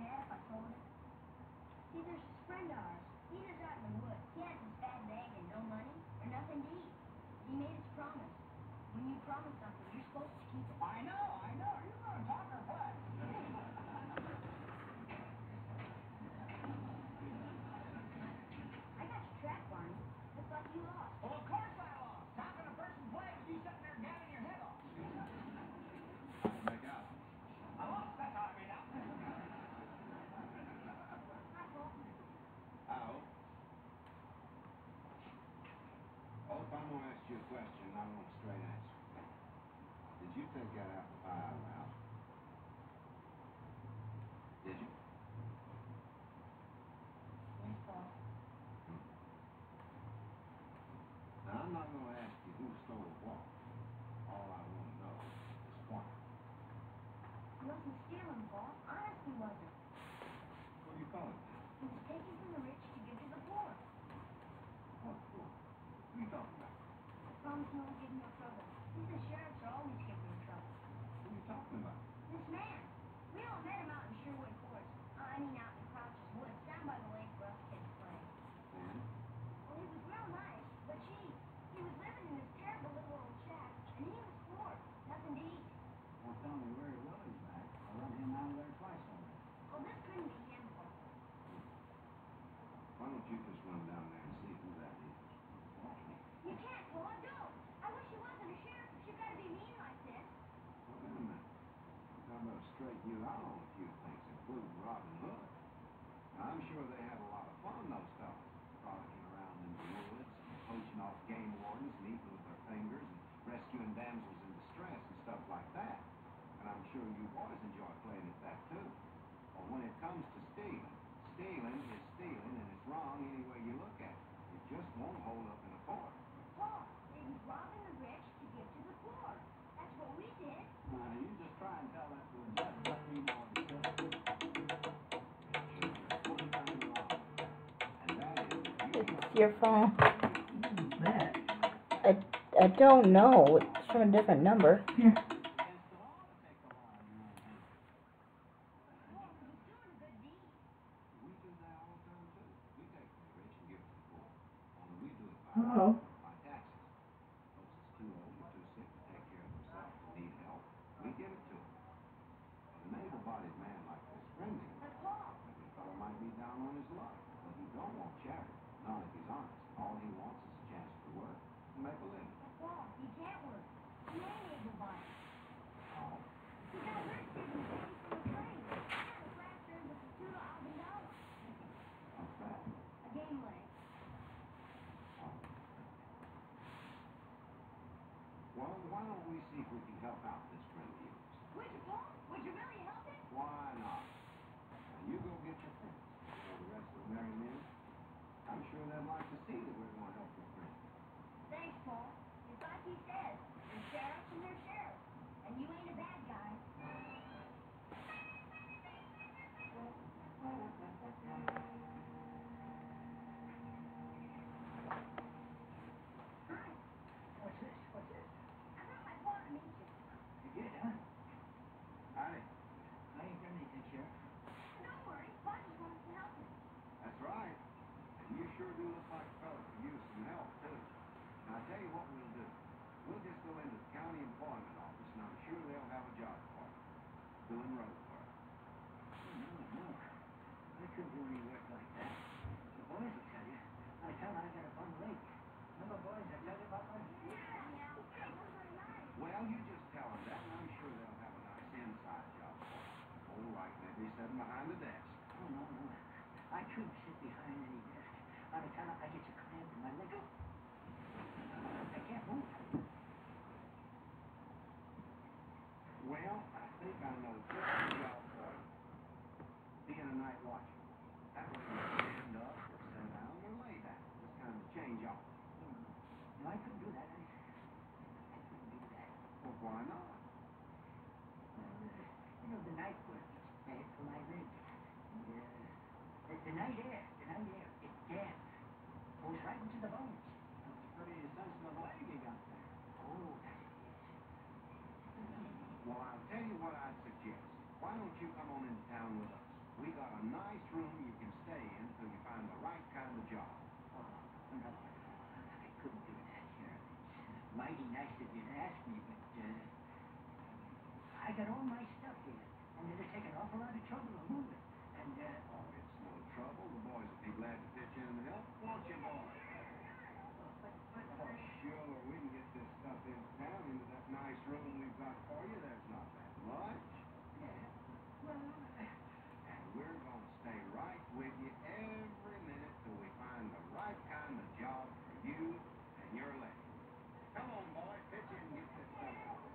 mad if I told him? See, there's this friend of ours. He lives out in the woods. He has his fat bag and no money or nothing to eat. He made his promise. When you promise something, you're supposed to keep it. I know. Are you going to talk or what? I got your track, Barney. Looks like you lost. Well, of course I lost. How can a person play with you sitting there gabbing your head off? How'd you make out? I lost. That's how I made out. Hi, Paul. How? Oh, if I'm going to ask you a question, I want a straight answer. Did you take that apple pie out of the house? Did you? Yes, Paul. Now, I'm not going to ask you who stole what. All I want to know is why. He wasn't stealing, Paul. Honest, he wasn't. What do you call it then? He was taking from the rich to give to the poor. What for? What are you talking about? I promise he won't give him no trouble. These the sheriffs are always giving him trouble. What are you talking about? This man. We all met him out in Sherwood Forest. I mean out in Crouch's Woods, down by the lake where us kids play. And? Well, he was real nice, but he was living in this terrible little old shack, and he was poor. Nothing to eat. Well, tell me where he was back. I run him out of there twice already. Oh, this couldn't be him, Paul. Why don't you just run down there and see who that is? You can't, Paul. Don't. I wish he wasn't a sheriff, but you gotta be mean like this. Well, wait a minute. How about straighten you out on a few things, including Robin Hood? Now, I'm sure they have a lot of fun, those fellas, frolicking around in the woods, and poaching off game wardens and eating with their fingers, and rescuing damsels in distress and stuff like that. And I'm sure you boys enjoy playing at that, too. But when it comes to stealing, stealing is stealing, and it's wrong any way you look at it. It just won't hold up in a court. Paul, it was robbing the rich to give to the poor. That's what we did. Now, you just try and tell that to a judge. Let me know what he says. One thing wrong. And that is that you It's your phone. Who's that? I don't know. It's from a different number. Against the law to take the law in your own hands. Paul, he's doing a good deed. We do that all the time, too. We take from the rich and give to the poor. Only we do it Oh. by taxes. Folks that's too old or too sick to take care of themselves and need help, we give it to them. But an able-bodied man like this friend of yours, But Paul, the fellow might be down on his luck, but he don't want charity. Not if he's honest. All he wants is a chance to work and make a living. but Paul, he can't work. He ain't able-bodied. Oh. He got arrested and taken from a train. Yeah, the fracture was $2,000. What's that? A game leg. Oh. Well, why don't we see if we can help out this friend of yours? Would you, Paul? Would you really help him? Why not? Now, you go get your friends. You know the rest of the merry men? I'm sure they'd like to see that we're going to help your friend. Thanks, Paul. It's like he says. There's sheriffs and there's sheriffs. And you ain't a bad guy. Hi. What's this? What's this? I thought my Paul to meet you. You did, huh? Howdy. I ain't done anything, Sheriff. Don't worry. Paul just wants to help me. That's right. And you sure do look like a fellow could use some help, too. Now, I'll tell you what we'll do. We'll just go into the county employment office, and I'm sure they'll have a job for you. Doing road work. No. I couldn't do any work like that. The boys will tell you. I tell them I got a bum leg. Remember, boys, I tell you about my... Yeah. Hey, that's really nice. Well, you just tell them that, and I'm sure they'll have a nice inside job for you. Oh, like maybe sitting behind the desk. Oh, no. I couldn't sit behind any desk. By the time I get you cramp in my leg. I can't move. Well, I think I know just the job for you. Being a night watchman. That way you can stand up, or sit down, or lay down. Just kind of change off. No, I couldn't do that. I couldn't do that. Well, why not? Well, the night work is bad for my leg. And, the night air, it's damp. Goes right into the bones. That's a pretty sensitive leg you got there. Oh, that it is. Well, I'll tell you what I'd suggest. Why don't you come on into town with us? We got a nice room you can stay in till you find the right kind of job. Oh, no, I couldn't do that here. It's mighty nice of you to ask me, but I got all my stuff here, and it'll take an awful lot of trouble to move it. And, Oh, it's no trouble. The boys will be glad to pitch in and help. Won't you, boys? Oh, sure. We can get this stuff in town into that nice room we've got for you. There's not that much. well, And we're going to stay right with you every minute till we find the right kind of job for you and your lady. Come on, boys. Pitch in and get this stuff done.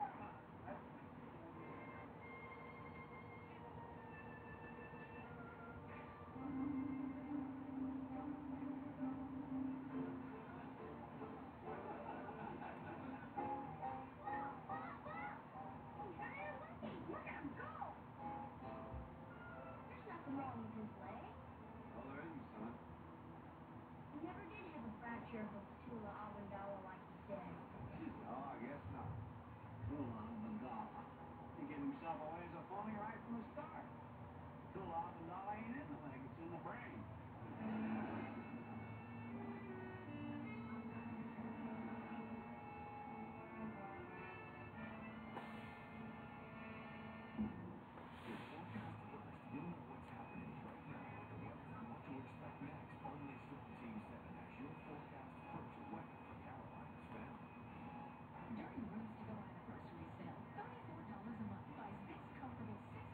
There's nothing wrong with his leg. Well, there isn't, son. He never did have a fracture of the patella oblongata like he said. No, I guess not. Tula Mandala. He gave himself away as a phony right from the start. Tula Abendala ain't in the leg, it's in the brain. During Rooms to Go anniversary sale, $34 a month buys this comfortable 6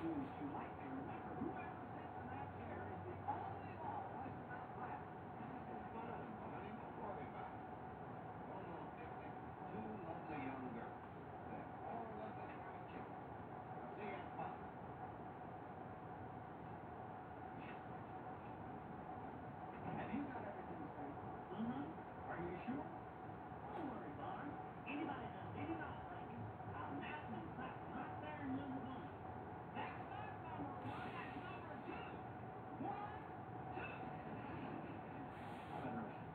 seems too late to remember whoever sits in that chair is the only law west of that flat. It's fine, buddy. Don't worry about it. One little picnic, two lovely young girls. They're all looking at each other. I'll see you at 5. Have you got everything straight? Are you sure? Don't worry, Barnes. Anybody does any night thinking, I'll nap and sack right there in number 1. That's not number 1, that's number 2. 1, 2. I've been rushing.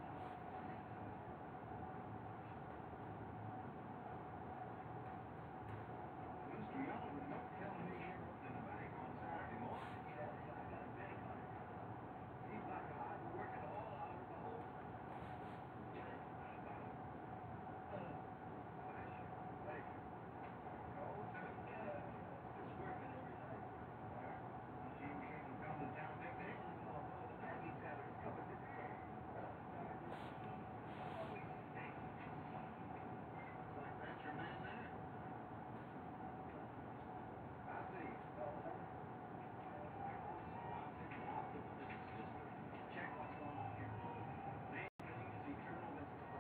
Mr. Young, don't tell me you're opening the bank on Saturday morning. Yeah, I got a bank on it. Seems like I've been working all hours of the whole time. Just working every night. Jim shouldn't come to town picnic. Oh, no, the turkey seller's coming today. Like that's your man there. I see. Check what's going on here. Main thing is eternal business.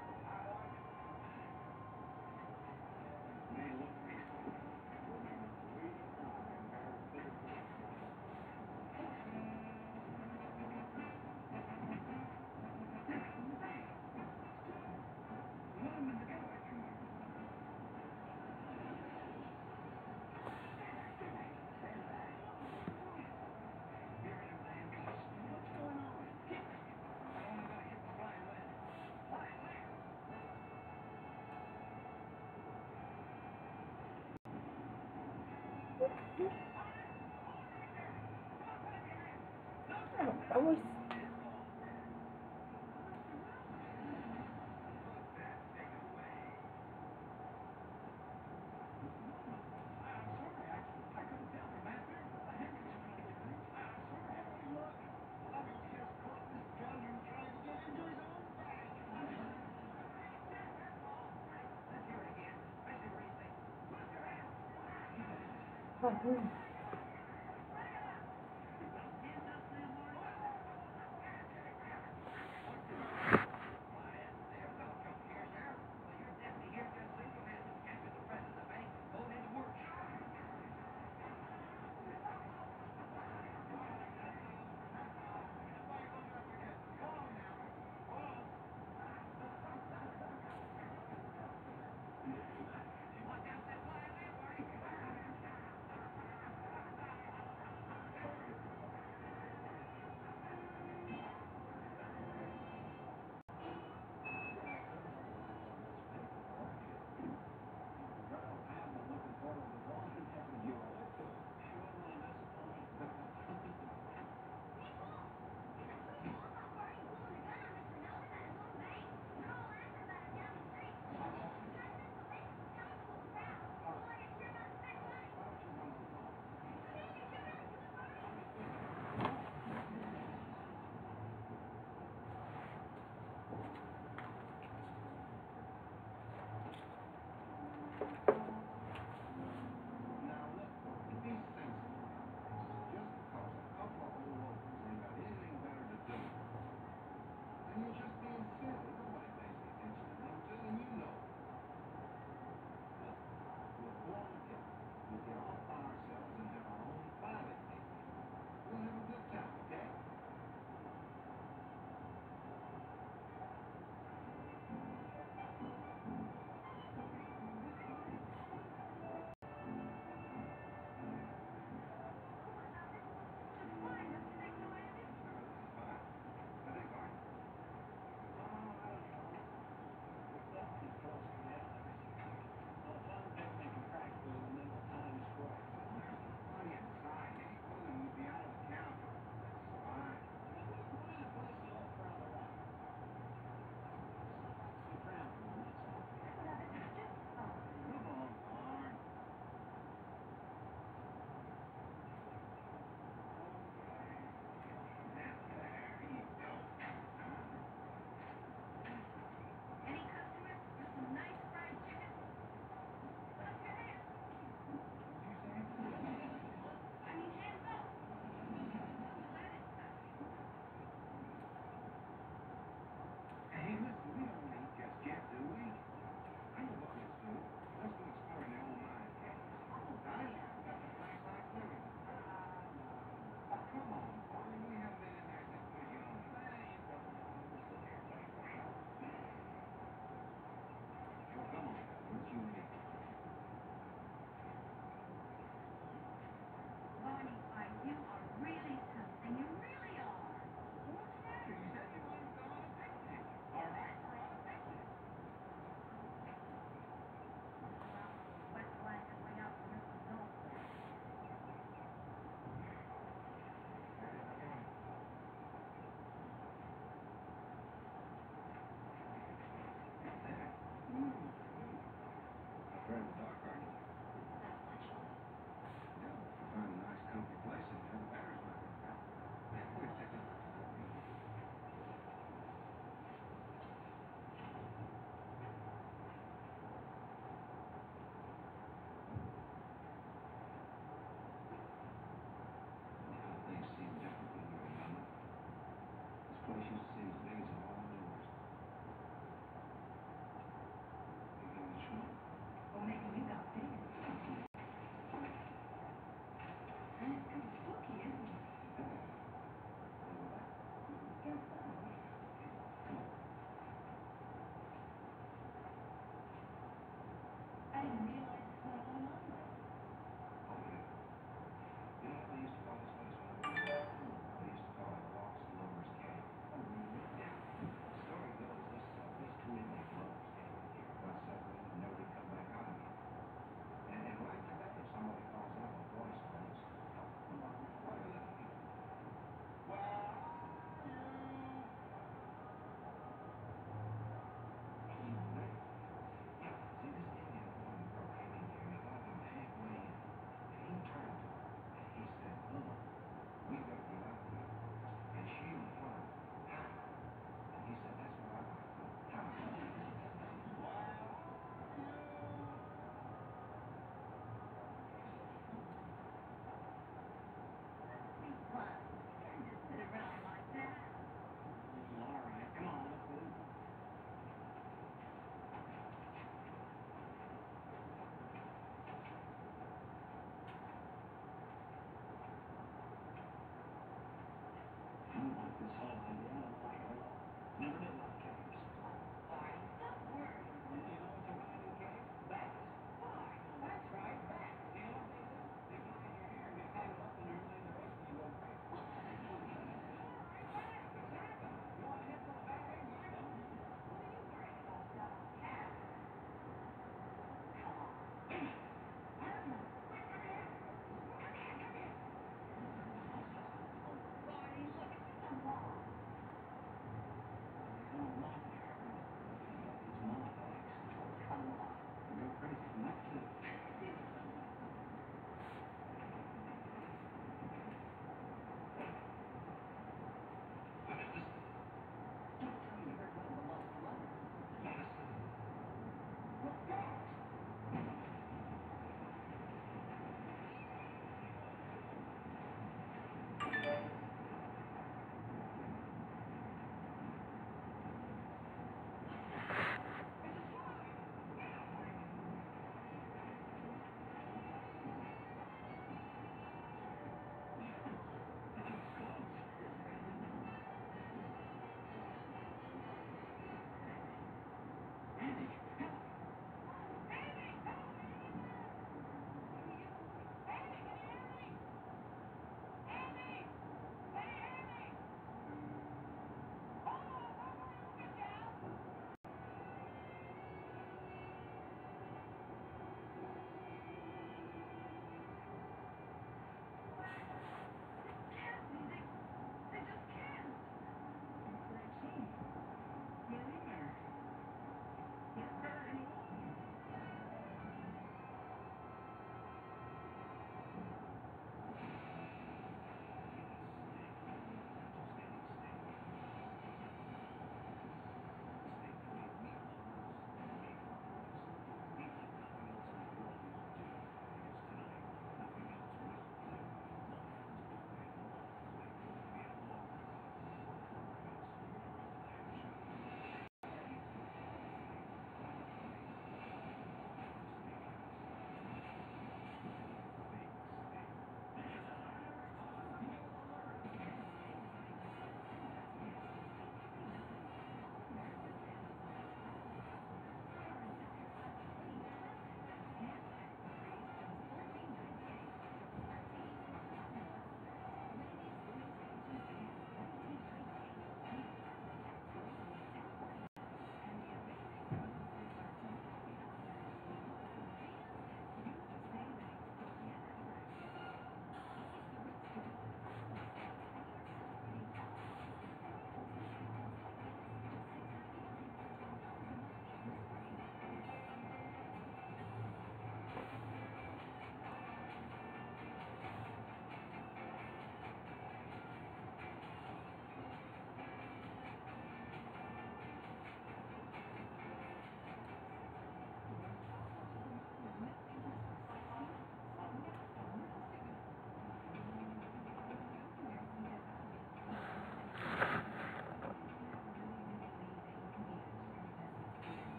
May look peaceful. Remember the waiting time bears bitter fruit. What's going on? I only got hit by violin. Why, where? I always I'm sorry, I couldn't tell from back there. The handkerchief and everything. I'm sorry, everybody look. Bobby just caught this gunman trying to get into his own bag. Let's hear it again. Especially where you say, put up your hand. Hands up, Sam Martin. Quiet. There we go, Joe. Here, Sheriff. Well, your deputy here just single-handed captured the president of the bank and pulled into work. Watch out that violin, Marty.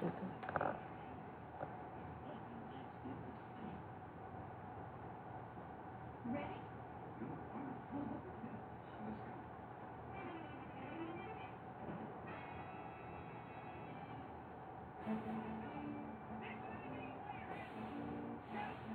stupid. Ready? Good, wonderful. Yeah, let's go.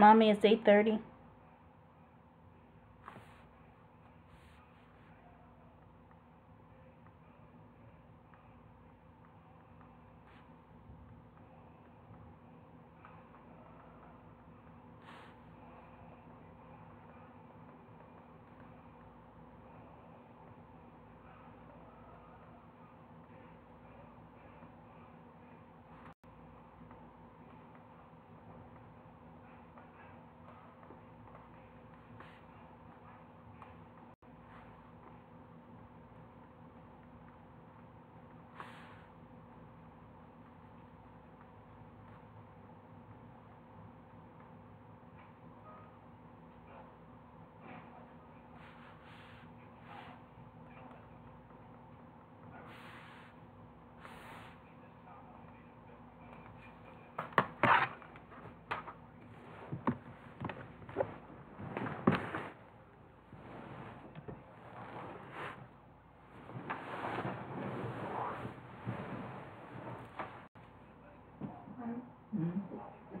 Mommy, it's 8:30.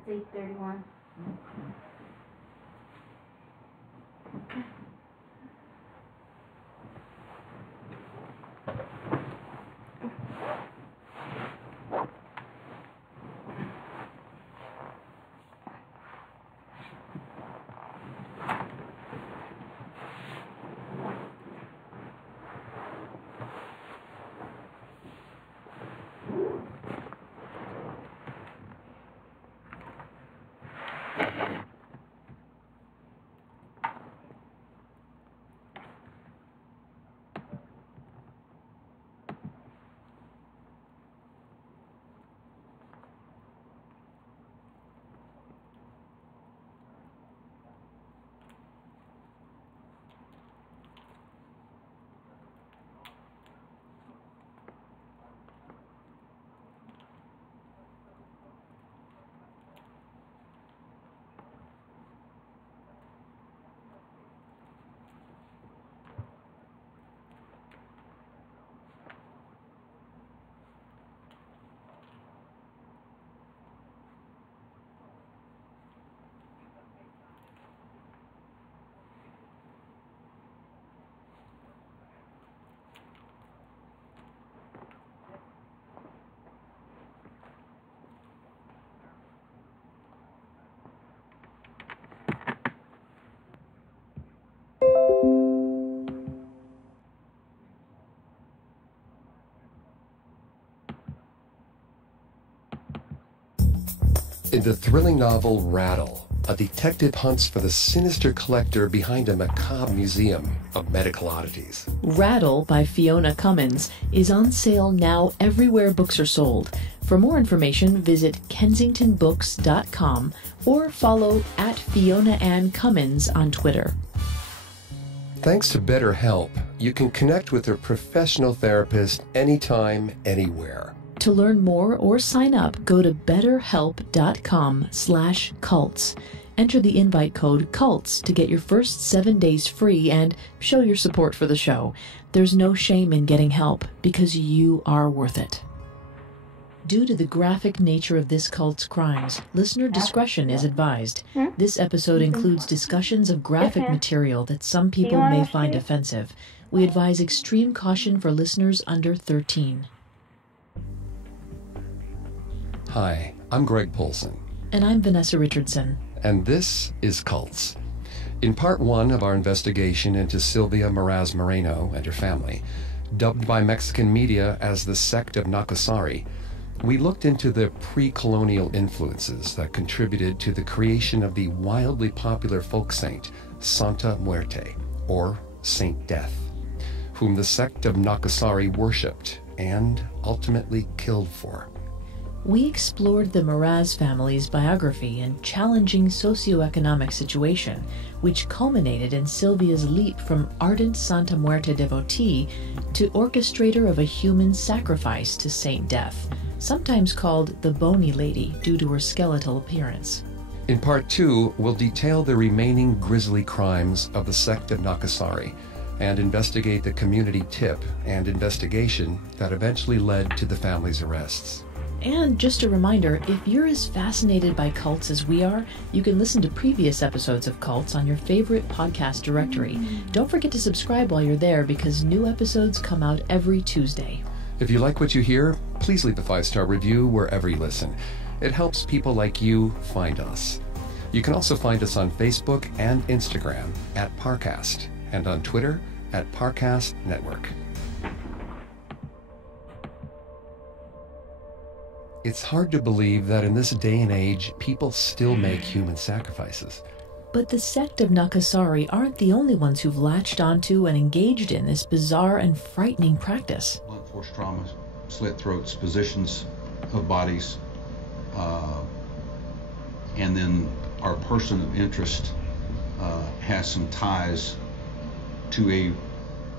It's 8:31. In the thrilling novel Rattle, a detective hunts for the sinister collector behind a macabre museum of medical oddities. Rattle by Fiona Cummins is on sale now everywhere books are sold. For more information, visit kensingtonbooks.com or follow @FionaAnnCummins on Twitter. Thanks to BetterHelp, you can connect with a professional therapist anytime, anywhere. To learn more or sign up, go to betterhelp.com/cults. Enter the invite code CULTS to get your first 7 days free and show your support for the show. There's no shame in getting help because you are worth it. Due to the graphic nature of this cult's crimes, listener discretion is advised. This episode includes discussions of graphic material that some people may find offensive. We advise extreme caution for listeners under 13. Hi, I'm Greg Polson. And I'm Vanessa Richardson. And this is Cults. In part one of our investigation into Sylvia Meraz Moreno and her family, dubbed by Mexican media as the sect of Nacasari, we looked into the pre-colonial influences that contributed to the creation of the wildly popular folk saint, Santa Muerte, or Saint Death, whom the sect of Nacasari worshipped and ultimately killed for. We explored the Meraz family's biography and challenging socioeconomic situation, which culminated in Sylvia's leap from ardent Santa Muerte devotee to orchestrator of a human sacrifice to Saint Death, sometimes called the Bony Lady due to her skeletal appearance. In part two, we'll detail the remaining grisly crimes of the sect of Nacasari and investigate the community tip and investigation that eventually led to the family's arrests. And just a reminder, if you're as fascinated by cults as we are, you can listen to previous episodes of Cults on your favorite podcast directory. Don't forget to subscribe while you're there because new episodes come out every Tuesday. If you like what you hear, please leave a 5-star review wherever you listen. It helps people like you find us. You can also find us on Facebook and Instagram at Parcast and on Twitter at Parcast Network. It's hard to believe that in this day and age, people still make human sacrifices. But the sect of Nakasari aren't the only ones who've latched onto and engaged in this bizarre and frightening practice. Blunt force trauma, slit throats, positions of bodies, and then our person of interest has some ties to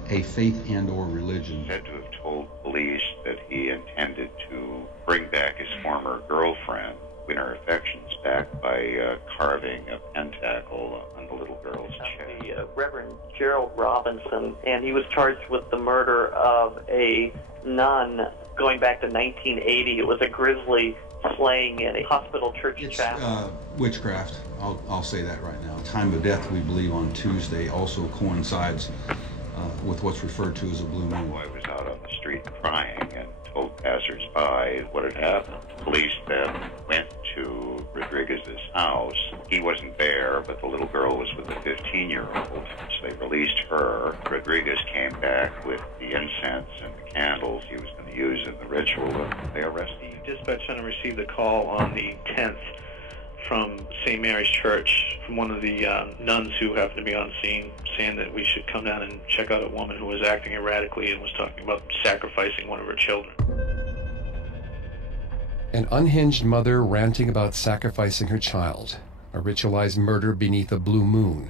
a faith and or religion. Said to have told police that he intended to bring back his former girlfriend, win her affections back by carving a pentacle on the little girl's chest. The Reverend Gerald Robinson, and he was charged with the murder of a nun going back to 1980. It was a grisly slaying in a hospital church chapel. Witchcraft, I'll say that right now. Time of death, we believe, on Tuesday also coincides with what's referred to as a blue moon. The boy was out on the street crying and told passers-by what had happened. Police then went to Rodriguez's house. He wasn't there, but the little girl was with the 15-year-old. So they released her. Rodriguez came back with the incense and the candles he was going to use in the ritual, and they arrested him. The dispatch center received a call on the 10th from St. Mary's Church from one of the nuns who happened to be on scene, saying that we should come down and check out a woman who was acting erratically and was talking about sacrificing one of her children. An unhinged mother ranting about sacrificing her child, a ritualized murder beneath a blue moon,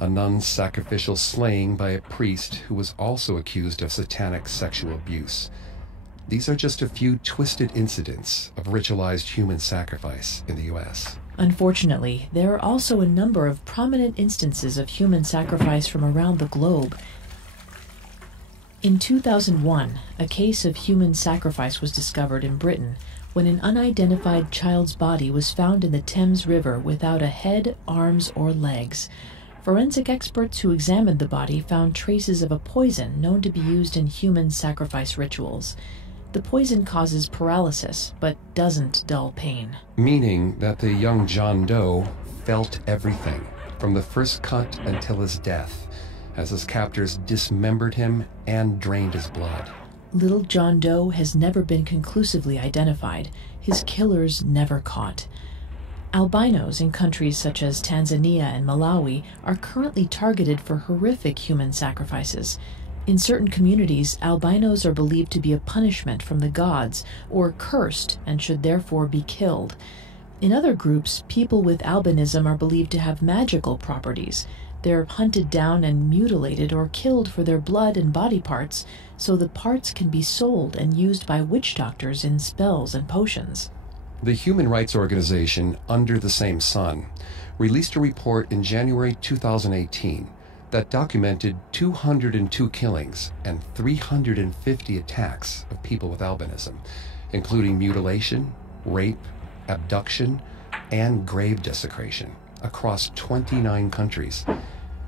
a nun's sacrificial slaying by a priest who was also accused of satanic sexual abuse. These are just a few twisted incidents of ritualized human sacrifice in the U.S. Unfortunately, there are also a number of prominent instances of human sacrifice from around the globe. In 2001, a case of human sacrifice was discovered in Britain when an unidentified child's body was found in the Thames River without a head, arms, or legs. Forensic experts who examined the body found traces of a poison known to be used in human sacrifice rituals. The poison causes paralysis, but doesn't dull pain. Meaning that the young John Doe felt everything, from the first cut until his death, as his captors dismembered him and drained his blood. Little John Doe has never been conclusively identified, his killers never caught. Albinos in countries such as Tanzania and Malawi are currently targeted for horrific human sacrifices. In certain communities, albinos are believed to be a punishment from the gods, or cursed, and should therefore be killed. In other groups, people with albinism are believed to have magical properties. They're hunted down and mutilated or killed for their blood and body parts, so the parts can be sold and used by witch doctors in spells and potions. The human rights organization Under the Same Sun released a report in January 2018 that documented 202 killings and 350 attacks of people with albinism, including mutilation, rape, abduction, and grave desecration across 29 countries.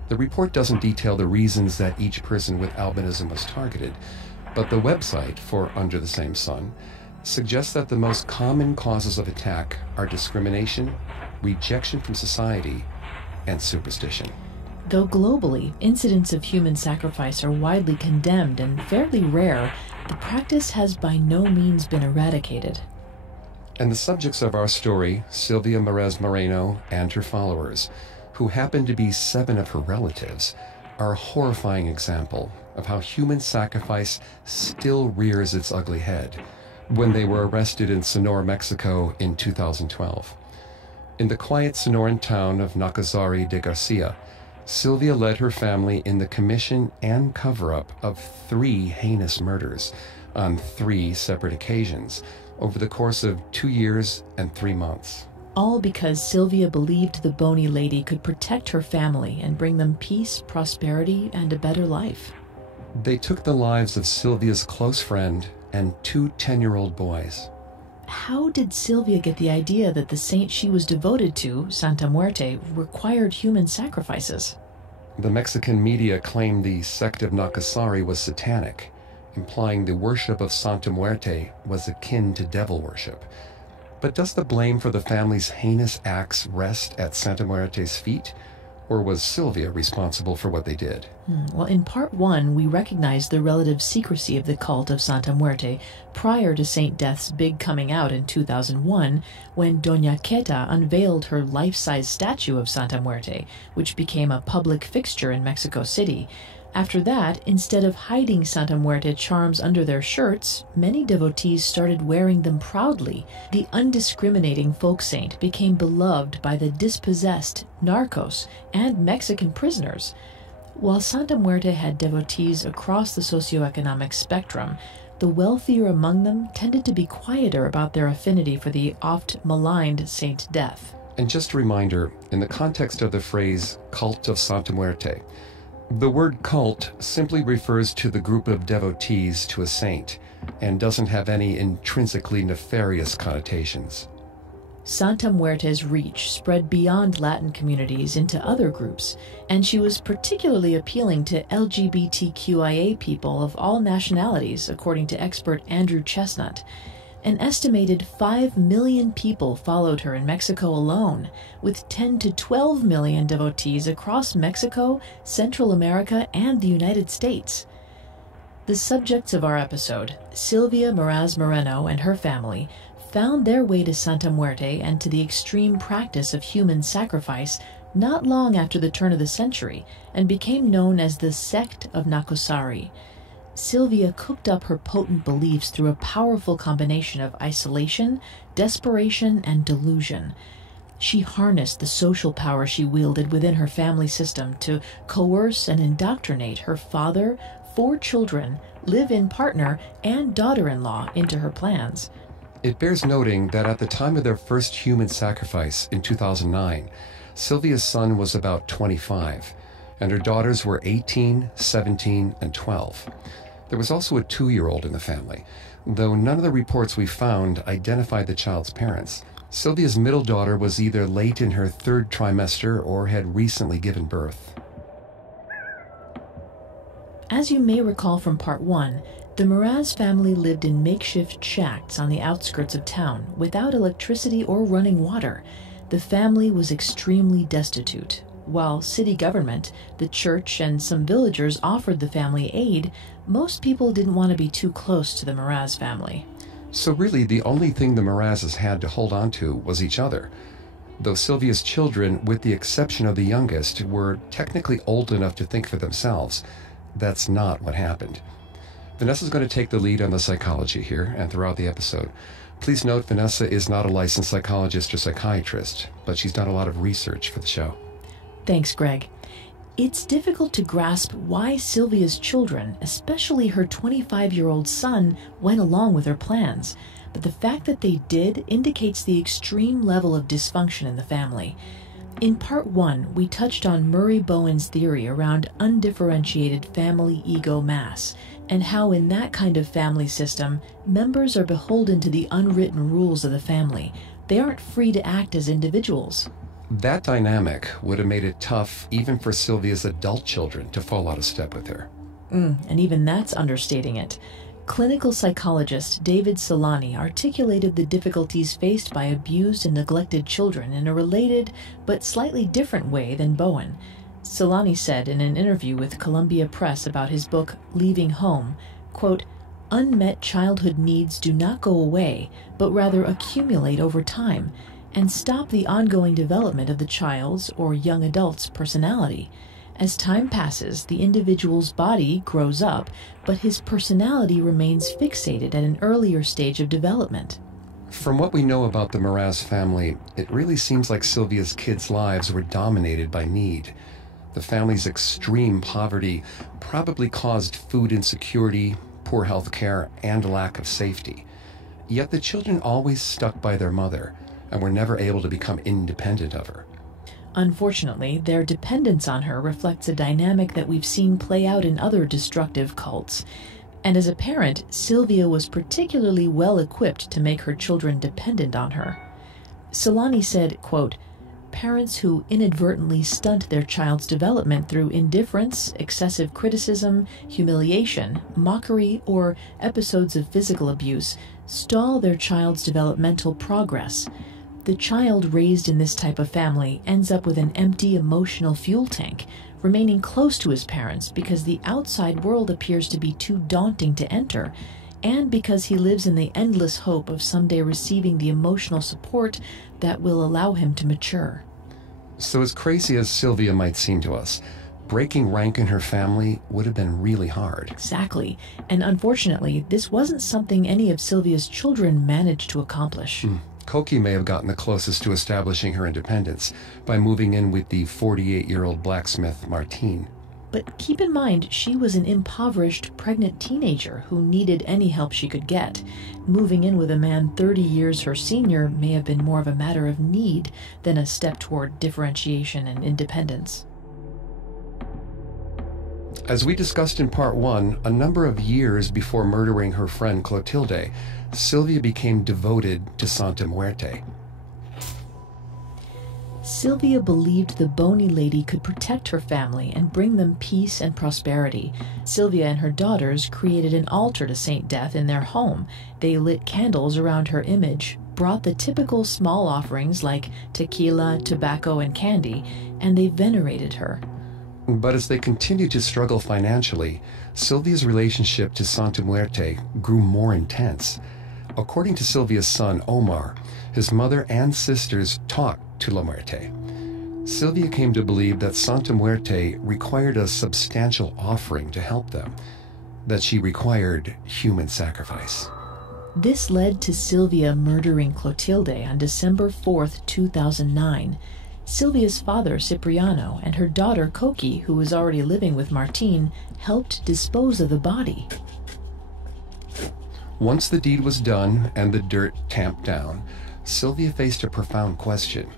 The report doesn't detail the reasons that each person with albinism was targeted, but the website for Under the Same Sun suggests that the most common causes of attack are discrimination, rejection from society, and superstition. Though globally, incidents of human sacrifice are widely condemned and fairly rare, the practice has by no means been eradicated. And the subjects of our story, Sylvia Merez Moreno and her followers, who happen to be 7 of her relatives, are a horrifying example of how human sacrifice still rears its ugly head when they were arrested in Sonora, Mexico in 2012. In the quiet Sonoran town of Nacazari de Garcia, Sylvia led her family in the commission and cover-up of 3 heinous murders on 3 separate occasions over the course of 2 years and 3 months. All because Sylvia believed the bony lady could protect her family and bring them peace, prosperity, and a better life. They took the lives of Sylvia's close friend and 2 10-year-old boys. how did Sylvia get the idea that the saint she was devoted to, Santa Muerte, required human sacrifices? The Mexican media claimed the sect of Nacasari was satanic, implying the worship of Santa Muerte was akin to devil worship. But does the blame for the family's heinous acts rest at Santa Muerte's feet? Or was Sylvia responsible for what they did? Well, in part 1, we recognize the relative secrecy of the cult of Santa Muerte prior to Saint Death's big coming out in 2001, when Doña Queta unveiled her life-size statue of Santa Muerte, which became a public fixture in Mexico City. After that, instead of hiding Santa Muerte charms under their shirts, many devotees started wearing them proudly. The undiscriminating folk saint became beloved by the dispossessed, narcos, and Mexican prisoners. While Santa Muerte had devotees across the socioeconomic spectrum, the wealthier among them tended to be quieter about their affinity for the oft-maligned Saint Death. And just a reminder, in the context of the phrase cult of Santa Muerte, the word cult simply refers to the group of devotees to a saint and doesn't have any intrinsically nefarious connotations. Santa Muerte's reach spread beyond Latin communities into other groups, and she was particularly appealing to LGBTQIA people of all nationalities, according to expert Andrew Chestnut. An estimated 5 million people followed her in Mexico alone, with 10 to 12 million devotees across Mexico, Central America, and the United States. The subjects of our episode, Sylvia Meraz Moreno and her family, found their way to Santa Muerte and to the extreme practice of human sacrifice not long after the turn of the century, and became known as the sect of Nacasari. Sylvia cooked up her potent beliefs through a powerful combination of isolation, desperation, and delusion. She harnessed the social power she wielded within her family system to coerce and indoctrinate her father, 4 children, live-in partner, and daughter-in-law into her plans. It bears noting that at the time of their first human sacrifice in 2009, Sylvia's son was about 25, and her daughters were 18, 17, and 12. There was also a 2-year-old in the family, though none of the reports we found identified the child's parents. Sylvia's middle daughter was either late in her 3rd trimester or had recently given birth. As you may recall from part 1, the Meraz family lived in makeshift shacks on the outskirts of town, without electricity or running water. The family was extremely destitute. While city government, the church, and some villagers offered the family aid, most people didn't want to be too close to the Meraz family. So really, the only thing the Merazes had to hold on to was each other. Though Sylvia's children, with the exception of the youngest, were technically old enough to think for themselves, that's not what happened. Vanessa's going to take the lead on the psychology here and throughout the episode. Please note, Vanessa is not a licensed psychologist or psychiatrist, but she's done a lot of research for the show. Thanks, Greg. It's difficult to grasp why Sylvia's children, especially her 25-year-old son, went along with her plans, but the fact that they did indicates the extreme level of dysfunction in the family. In part 1, we touched on Murray Bowen's theory around undifferentiated family ego mass, and how in that kind of family system, members are beholden to the unwritten rules of the family. They aren't free to act as individuals. That dynamic would have made it tough even for Sylvia's adult children to fall out of step with her. And even that's understating it. Clinical psychologist David Solani articulated the difficulties faced by abused and neglected children in a related but slightly different way than Bowen. Solani said in an interview with Columbia Press about his book Leaving Home, quote, "Unmet childhood needs do not go away, but rather accumulate over time, and stop the ongoing development of the child's or young adult's personality. As time passes, the individual's body grows up, but his personality remains fixated at an earlier stage of development." From what we know about the Meraz family, it really seems like Sylvia's kids' lives were dominated by need. The family's extreme poverty probably caused food insecurity, poor health care, and lack of safety. Yet the children always stuck by their mother and were never able to become independent of her. Unfortunately, their dependence on her reflects a dynamic that we've seen play out in other destructive cults. And as a parent, Sylvia was particularly well equipped to make her children dependent on her. Solani said, quote, "Parents who inadvertently stunt their child's development through indifference, excessive criticism, humiliation, mockery, or episodes of physical abuse stall their child's developmental progress. The child raised in this type of family ends up with an empty emotional fuel tank, remaining close to his parents because the outside world appears to be too daunting to enter, and because he lives in the endless hope of someday receiving the emotional support that will allow him to mature." So as crazy as Sylvia might seem to us, breaking rank in her family would have been really hard. Exactly. And unfortunately, this wasn't something any of Sylvia's children managed to accomplish. Koki may have gotten the closest to establishing her independence by moving in with the 48-year-old blacksmith Martine. But keep in mind, she was an impoverished pregnant teenager who needed any help she could get. Moving in with a man 30 years her senior may have been more of a matter of need than a step toward differentiation and independence. As we discussed in part 1, a number of years before murdering her friend Clotilde, Sylvia became devoted to Santa Muerte. Sylvia believed the bony lady could protect her family and bring them peace and prosperity. Sylvia and her daughters created an altar to Saint Death in their home. They lit candles around her image, brought the typical small offerings like tequila, tobacco, and candy, and they venerated her. But as they continued to struggle financially, Sylvia's relationship to Santa Muerte grew more intense. According to Sylvia's son, Omar, his mother and sisters talked to La Muerte. Sylvia came to believe that Santa Muerte required a substantial offering to help them, that she required human sacrifice. This led to Sylvia murdering Clotilde on December 4th, 2009. Sylvia's father, Cipriano, and her daughter, Koki, who was already living with Martine, helped dispose of the body. Once the deed was done and the dirt tamped down, Sylvia faced a profound question.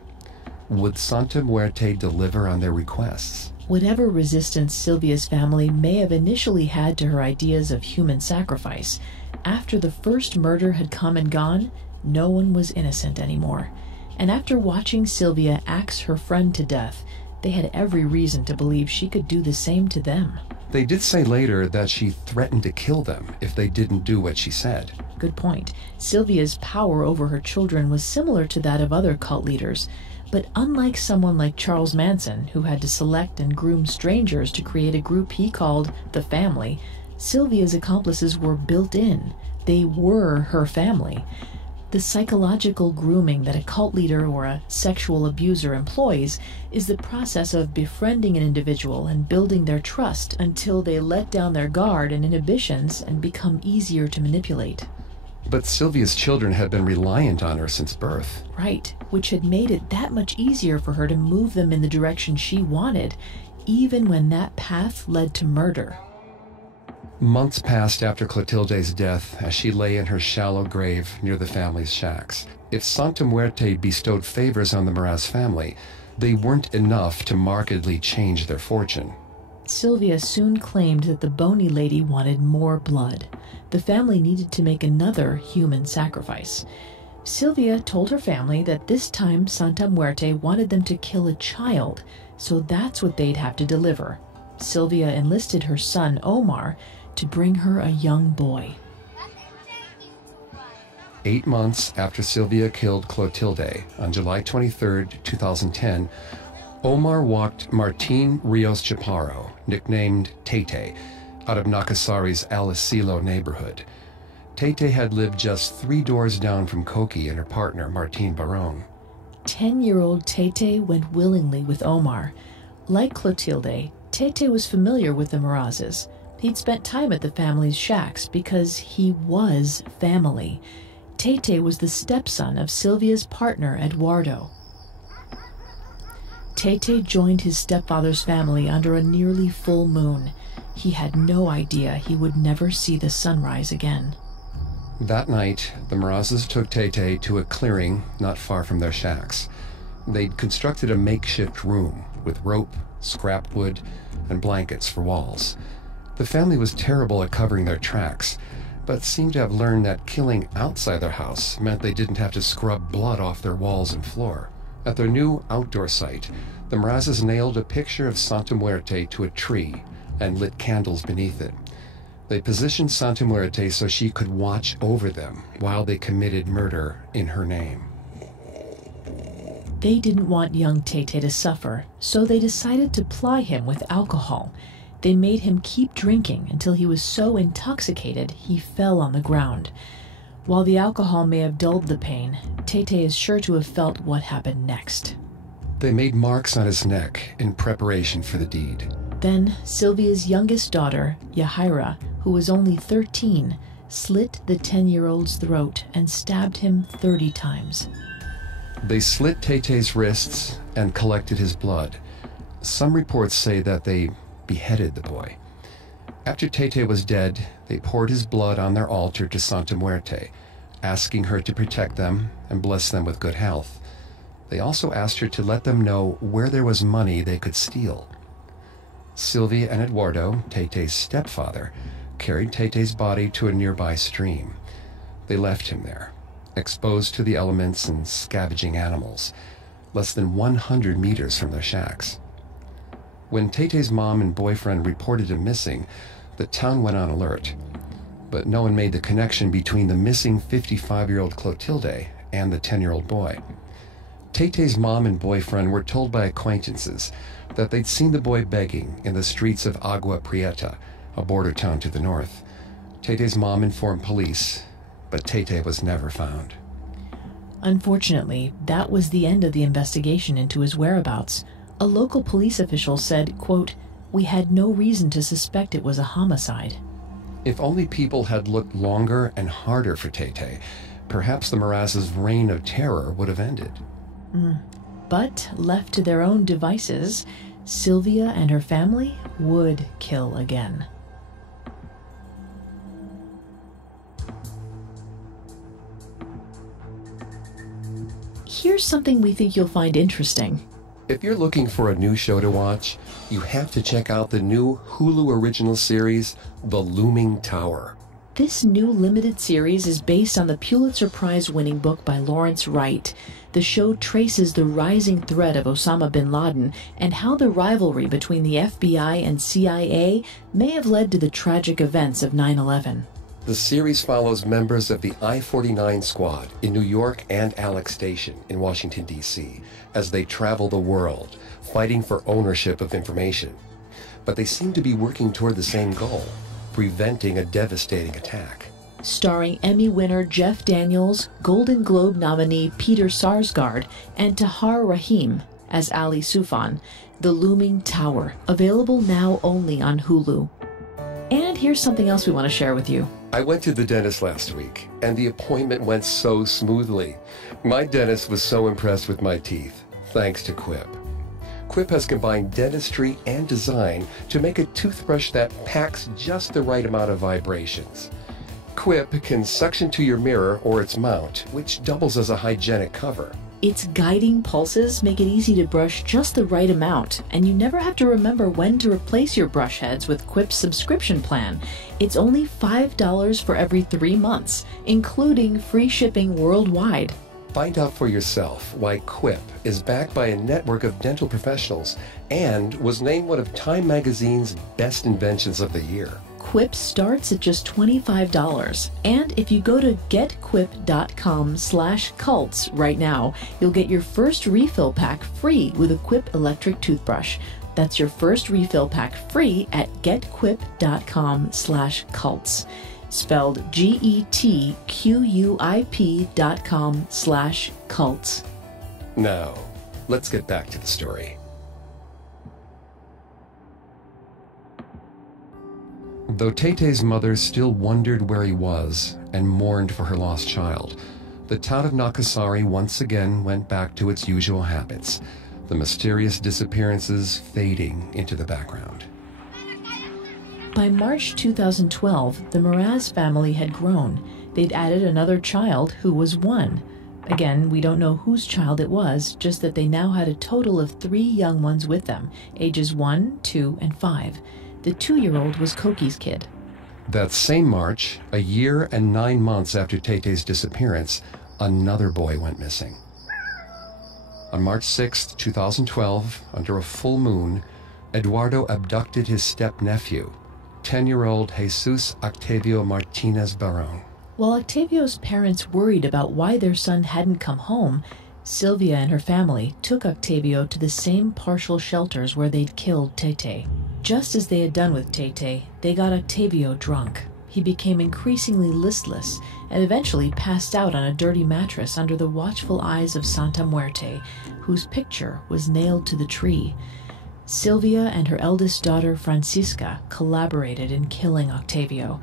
Would Santa Muerte deliver on their requests? Whatever resistance Sylvia's family may have initially had to her ideas of human sacrifice, after the first murder had come and gone, no one was innocent anymore. And after watching Sylvia axe her friend to death, they had every reason to believe she could do the same to them. They did say later that she threatened to kill them if they didn't do what she said. Good point. Sylvia's power over her children was similar to that of other cult leaders, but unlike someone like Charles Manson, who had to select and groom strangers to create a group he called the family, Sylvia's accomplices were built in. They were her family. The psychological grooming that a cult leader or a sexual abuser employs is the process of befriending an individual and building their trust until they let down their guard and inhibitions and become easier to manipulate. But Sylvia's children had been reliant on her since birth. Right, which had made it that much easier for her to move them in the direction she wanted, even when that path led to murder. Months passed after Clotilde's death as she lay in her shallow grave near the family's shacks. If Santa Muerte bestowed favors on the Meraz family, they weren't enough to markedly change their fortune. Sylvia soon claimed that the bony lady wanted more blood. The family needed to make another human sacrifice. Sylvia told her family that this time Santa Muerte wanted them to kill a child, so that's what they'd have to deliver. Sylvia enlisted her son, Omar, to bring her a young boy. 8 months after Sylvia killed Clotilde on July 23, 2010, Omar walked Martine Rios Chaparro, nicknamed Tete, out of Nakasari's Al Asilo neighborhood. Tete had lived just 3 doors down from Koki and her partner, Martine Barone. 10-year-old Tete went willingly with Omar. Like Clotilde, Tete was familiar with the Merazes. He'd spent time at the family's shacks because he was family. Tete was the stepson of Sylvia's partner, Eduardo. Tete joined his stepfather's family under a nearly full moon. He had no idea he would never see the sunrise again. That night, the Merazes took Tete to a clearing not far from their shacks. They'd constructed a makeshift room with rope, scrap wood, and blankets for walls. The family was terrible at covering their tracks, but seemed to have learned that killing outside their house meant they didn't have to scrub blood off their walls and floor. At their new outdoor site, the Morazes nailed a picture of Santa Muerte to a tree and lit candles beneath it. They positioned Santa Muerte so she could watch over them while they committed murder in her name. They didn't want young Tete to suffer, so they decided to ply him with alcohol. They made him keep drinking until he was so intoxicated he fell on the ground. While the alcohol may have dulled the pain, Tete is sure to have felt what happened next. They made marks on his neck in preparation for the deed. Then Sylvia's youngest daughter, Yahaira, who was only 13, slit the 10-year-old's throat and stabbed him 30 times. They slit Tete's wrists and collected his blood. Some reports say that they beheaded the boy. After Tete was dead, they poured his blood on their altar to Santa Muerte, asking her to protect them and bless them with good health. They also asked her to let them know where there was money they could steal. Sylvia and Eduardo, Tete's stepfather, carried Tete's body to a nearby stream. They left him there, exposed to the elements and scavenging animals, less than 100 meters from their shacks. When Tete's mom and boyfriend reported him missing, the town went on alert. But no one made the connection between the missing 55-year-old Clotilde and the 10-year-old boy. Tete's mom and boyfriend were told by acquaintances that they'd seen the boy begging in the streets of Agua Prieta, a border town to the north. Tete's mom informed police, but Tete was never found. Unfortunately, that was the end of the investigation into his whereabouts. A local police official said, quote, "We had no reason to suspect it was a homicide." If only people had looked longer and harder for Tete, perhaps the Morazes' reign of terror would have ended. But left to their own devices, Sylvia and her family would kill again. Here's something we think you'll find interesting. If you're looking for a new show to watch, you have to check out the new Hulu original series, The Looming Tower. This new limited series is based on the Pulitzer Prize-winning book by Lawrence Wright. The show traces the rising threat of Osama bin Laden and how the rivalry between the FBI and CIA may have led to the tragic events of 9/11. The series follows members of the I-49 squad in New York and Alex Station in Washington, D.C., as they travel the world, fighting for ownership of information. But they seem to be working toward the same goal, preventing a devastating attack. Starring Emmy winner Jeff Daniels, Golden Globe nominee Peter Sarsgaard, and Tahar Rahim as Ali Soufan, The Looming Tower, available now only on Hulu. And here's something else we want to share with you. I went to the dentist last week, and the appointment went so smoothly. My dentist was so impressed with my teeth, thanks to Quip. Quip has combined dentistry and design to make a toothbrush that packs just the right amount of vibrations. Quip can suction to your mirror or its mount, which doubles as a hygienic cover. Its guiding pulses make it easy to brush just the right amount, and you never have to remember when to replace your brush heads with Quip's subscription plan. It's only $5 for every 3 months, including free shipping worldwide. Find out for yourself why Quip is backed by a network of dental professionals and was named one of Time Magazine's best inventions of the year. Quip starts at just $25. And if you go to getquip.com/cults right now, you'll get your first refill pack free with a Quip electric toothbrush. That's your first refill pack free at getquip.com/cults. Spelled getquip.com/cults. Now, let's get back to the story. Though Tete's mother still wondered where he was and mourned for her lost child, the town of Nakasari once again went back to its usual habits, the mysterious disappearances fading into the background. By March 2012, the Moraz family had grown. They'd added another child who was 1. Again, we don't know whose child it was, just that they now had a total of 3 young ones with them, ages 1, 2, and 5. The 2-year-old was Koki's kid. That same March, a year and 9 months after Tete's disappearance, another boy went missing. On March 6, 2012, under a full moon, Eduardo abducted his step-nephew, 10-year-old Jesus Octavio Martinez Barón. While Octavio's parents worried about why their son hadn't come home, Sylvia and her family took Octavio to the same partial shelters where they'd killed Tete. Just as they had done with Tete, they got Octavio drunk. He became increasingly listless and eventually passed out on a dirty mattress under the watchful eyes of Santa Muerte, whose picture was nailed to the tree. Sylvia and her eldest daughter, Francisca, collaborated in killing Octavio.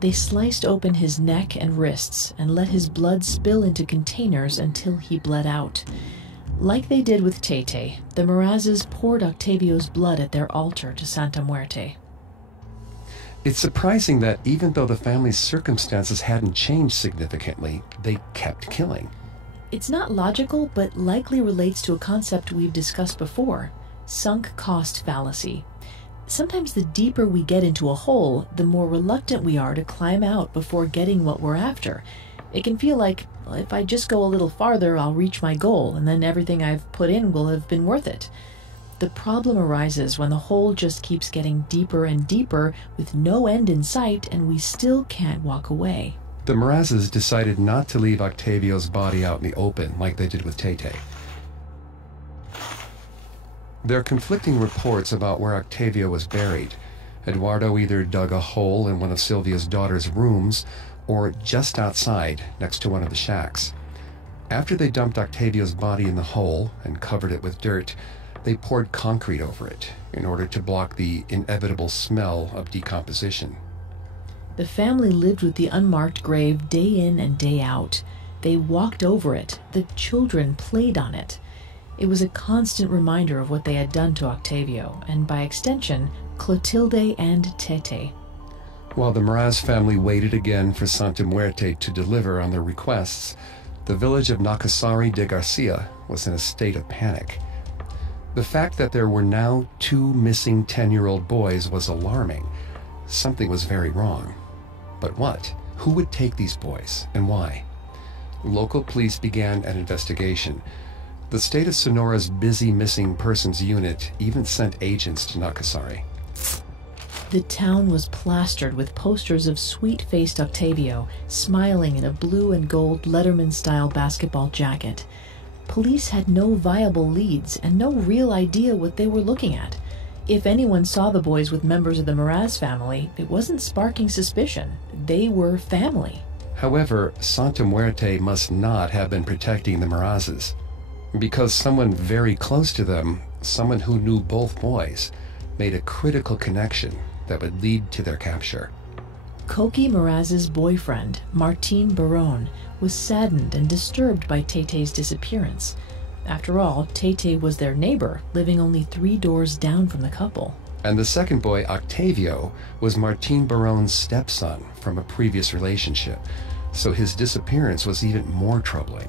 They sliced open his neck and wrists and let his blood spill into containers until he bled out. Like they did with Tete, the Merazes poured Octavio's blood at their altar to Santa Muerte. It's surprising that even though the family's circumstances hadn't changed significantly, they kept killing. It's not logical, but likely relates to a concept we've discussed before: sunk cost fallacy. Sometimes the deeper we get into a hole, the more reluctant we are to climb out before getting what we're after. It can feel like, well, if I just go a little farther, I'll reach my goal, and then everything I've put in will have been worth it. The problem arises when the hole just keeps getting deeper and deeper with no end in sight, and we still can't walk away. The Merazes decided not to leave Octavio's body out in the open like they did with Tete. There are conflicting reports about where Octavio was buried. Eduardo either dug a hole in one of Sylvia's daughter's rooms or just outside next to one of the shacks. After they dumped Octavio's body in the hole and covered it with dirt, they poured concrete over it in order to block the inevitable smell of decomposition. The family lived with the unmarked grave day in and day out. They walked over it. The children played on it. It was a constant reminder of what they had done to Octavio, and by extension, Clotilde and Tete. While the Meraz family waited again for Santa Muerte to deliver on their requests, the village of Nacasari de Garcia was in a state of panic. The fact that there were now 2 missing 10-year-old boys was alarming. Something was very wrong. But what? Who would take these boys, and why? Local police began an investigation. The state of Sonora's busy missing persons unit even sent agents to Nacasari. The town was plastered with posters of sweet-faced Octavio, smiling in a blue and gold Letterman-style basketball jacket. Police had no viable leads and no real idea what they were looking at. If anyone saw the boys with members of the Meraz family, it wasn't sparking suspicion. They were family. However, Santa Muerte must not have been protecting the Merazes, because someone very close to them, someone who knew both boys, made a critical connection that would lead to their capture. Koki Meraz's boyfriend, Martin Barón, was saddened and disturbed by Tete's disappearance. After all, Tete was their neighbor, living only 3 doors down from the couple. And the second boy, Octavio, was Martin Barón's stepson from a previous relationship, so his disappearance was even more troubling.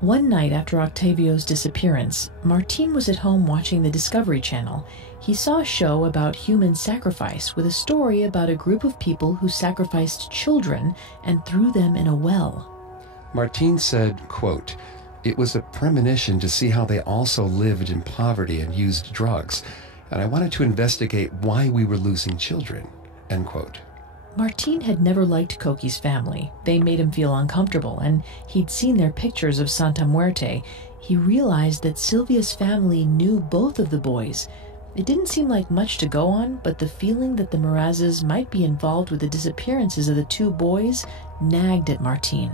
One night after Octavio's disappearance, Martin was at home watching the Discovery Channel. He saw a show about human sacrifice with a story about a group of people who sacrificed children and threw them in a well. Martin said, quote, "It was a premonition to see how they also lived in poverty and used drugs, and I wanted to investigate why we were losing children," end quote. Martin had never liked Koki's family. They made him feel uncomfortable, and he'd seen their pictures of Santa Muerte. He realized that Sylvia's family knew both of the boys. It didn't seem like much to go on, but the feeling that the Merazes might be involved with the disappearances of the 2 boys nagged at Martin.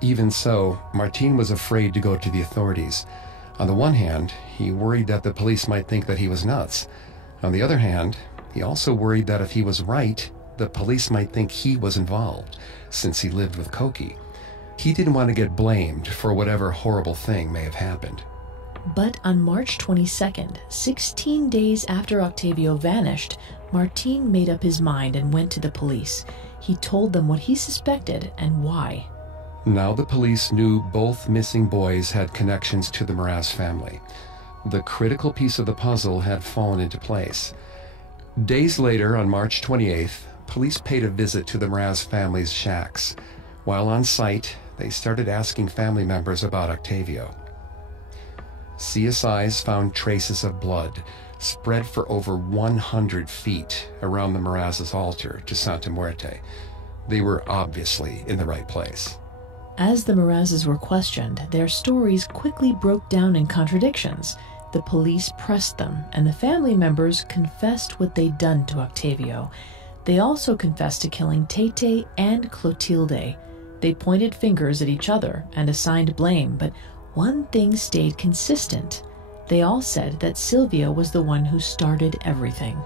Even so, Martin was afraid to go to the authorities. On the one hand, he worried that the police might think that he was nuts. On the other hand, he also worried that if he was right, the police might think he was involved, since he lived with Koki. He didn't want to get blamed for whatever horrible thing may have happened. But on March 22nd, 16 days after Octavio vanished, Martin made up his mind and went to the police. He told them what he suspected and why. Now the police knew both missing boys had connections to the Meraz family. The critical piece of the puzzle had fallen into place. Days later, on March 28th, police paid a visit to the Mraz family's shacks. While on site, they started asking family members about Octavio. CSIs found traces of blood spread for over 100 feet around the Mraz's altar to Santa Muerte. They were obviously in the right place. As the Mrazes were questioned, their stories quickly broke down in contradictions. The police pressed them, and the family members confessed what they'd done to Octavio. They also confessed to killing Tete and Clotilde. They pointed fingers at each other and assigned blame, but one thing stayed consistent. They all said that Sylvia was the one who started everything.